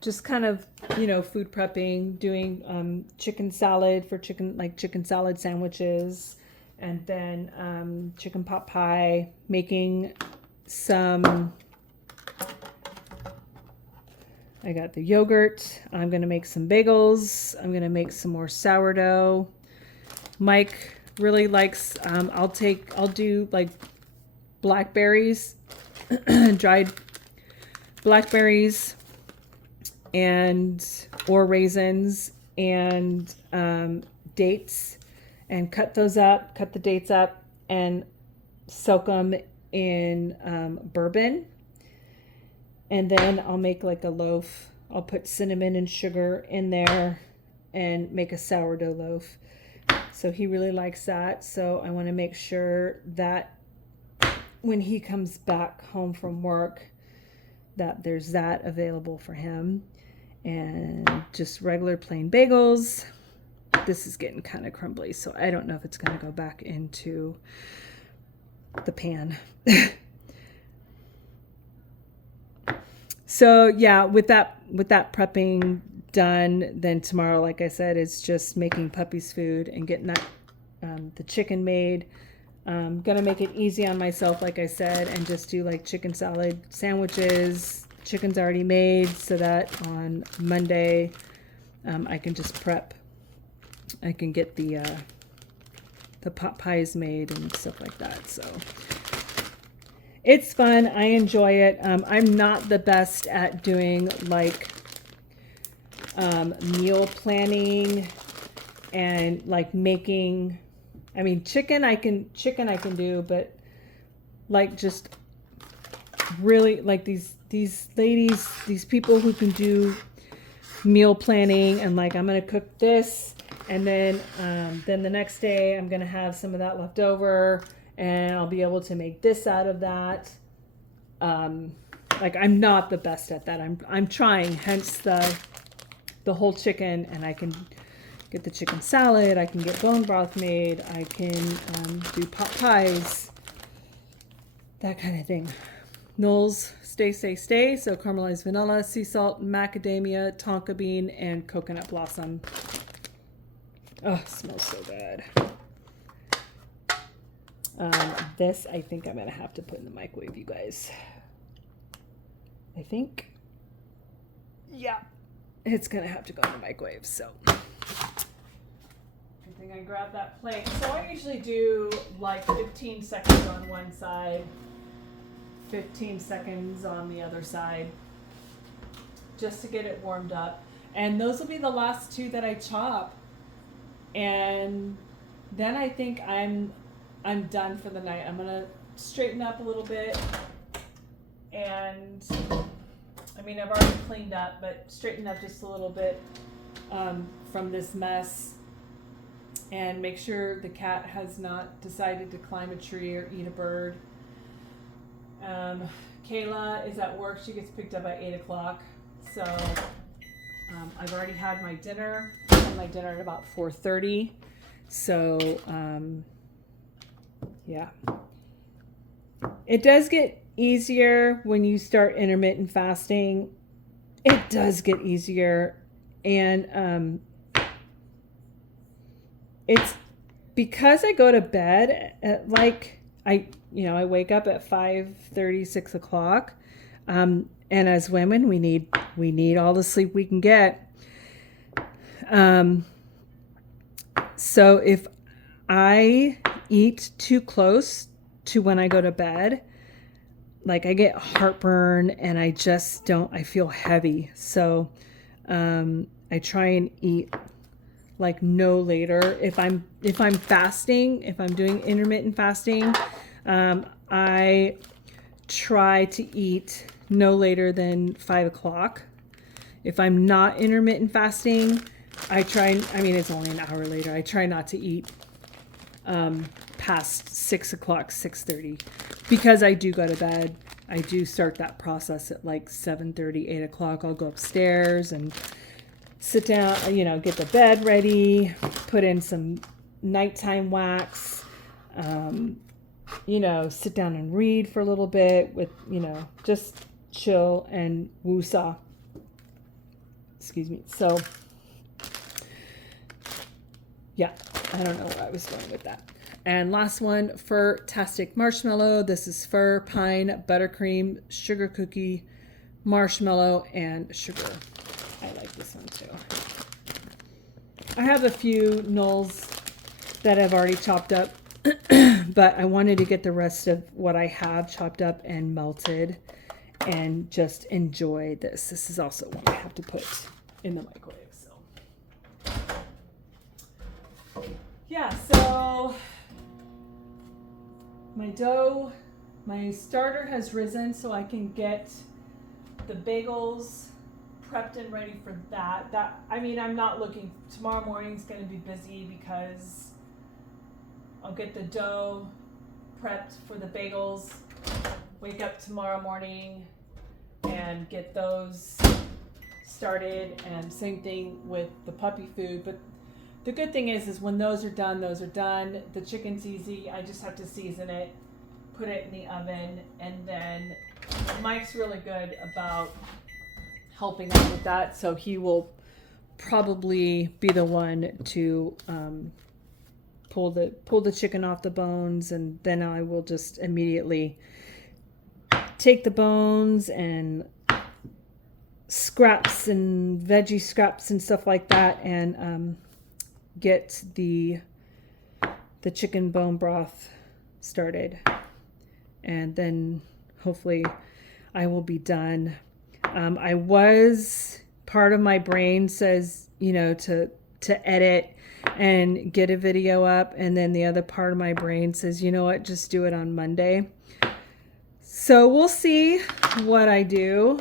just kind of, food prepping, doing chicken salad for chicken salad sandwiches, and then chicken pot pie, making some, I got the yogurt. I'm going to make some bagels. I'm going to make some more sourdough. Mike really likes, I'll do like blackberries, dried blackberries, or raisins, and dates, and cut the dates up and soak them in bourbon, and then I'll make like a loaf. I'll put cinnamon and sugar in there and make a sourdough loaf. So he really likes that, so I want to make sure that when he comes back home from work that there's that available for him. And just regular plain bagels. This is getting kind of crumbly, so I don't know if it's going to go back into the pan. So yeah, with that prepping done, then tomorrow, like I said, is just making puppies food and getting that the chicken made. Gonna make it easy on myself, like I said, and just do like chicken salad sandwiches. Chicken's already made, so that on Monday I can just prep. I can get the pot pies made and stuff like that. So it's fun. I enjoy it. I'm not the best at doing like meal planning and like making. I mean, chicken I can do, but like just really like these ladies, these people who can do meal planning, and like I'm gonna cook this, and then the next day I'm gonna have some of that left over, and I'll be able to make this out of that. Like I'm not the best at that. I'm trying. Hence the whole chicken, and I can get the chicken salad. I can get bone broth made. I can do pot pies, that kind of thing. Knowles Stay. So caramelized vanilla, sea salt, macadamia, tonka bean, and coconut blossom. Oh, it smells so good. This I think I'm gonna have to put in the microwave, you guys. I think, yeah, it's gonna have to go in the microwave. So I think I grabbed that plate. So I usually do like 15 seconds on one side, 15 seconds on the other side, just to get it warmed up. And those will be the last 2 that I chop. And then I think I'm done for the night. I'm gonna straighten up a little bit, and I mean I've already cleaned up, but straighten up just a little bit from this mess, and make sure the cat has not decided to climb a tree or eat a bird. Kayla is at work. She gets picked up at 8 o'clock, so I've already had my dinner. I had my dinner at about 4:30. So, yeah. It does get easier when you start intermittent fasting. It does get easier. And it's because I go to bed at I wake up at 5:30, 6 o'clock. And as women, we need all the sleep we can get. So if I eat too close to when I go to bed, like I get heartburn and I feel heavy. So I try and eat like no later. If I'm fasting, if I'm doing intermittent fasting, I try to eat no later than 5 o'clock. If I'm not intermittent fasting, it's only an hour later. I try not to eat past 6 o'clock, 6:30, because I do go to bed. I do start that process at like 7:30, 8 o'clock. I'll go upstairs and sit down, get the bed ready, put in some nighttime wax, sit down and read for a little bit with, just chill and woosah. Excuse me. So, yeah, I don't know where I was going with that. And last one, Fur-tastic marshmallow. This is fir, pine, buttercream, sugar cookie, marshmallow, and sugar. I like this one too. I have a few knolls that I've already chopped up, but I wanted to get the rest of what I have chopped up and melted and just enjoy this. This is also one I have to put in the microwave. So yeah, so my starter has risen, so I can get the bagels prepped and ready for that. I'm not looking, tomorrow morning's going to be busy because I'll get the dough prepped for the bagels, wake up tomorrow morning and get those started, and same thing with the puppy food. But the good thing is when those are done, The chicken's easy. I just have to season it, put it in the oven, and then Mike's really good about helping out with that. So he will probably be the one to pull the chicken off the bones, and then I will just immediately take the bones and scraps and veggie scraps and stuff like that, and get the chicken bone broth started, and then hopefully I will be done. Part of my brain says, to edit and get a video up, and then the other part of my brain says, you know what, just do it on Monday. So we'll see what I do.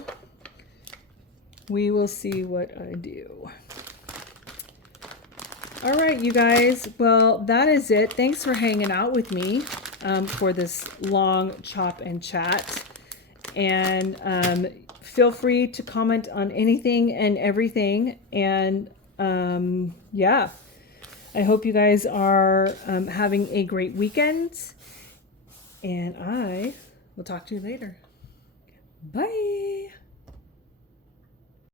We will see what I do. All right, you guys. Well, that is it. Thanks for hanging out with me for this long chop and chat. And feel free to comment on anything and everything. And yeah, I hope you guys are having a great weekend. And I will talk to you later. Bye.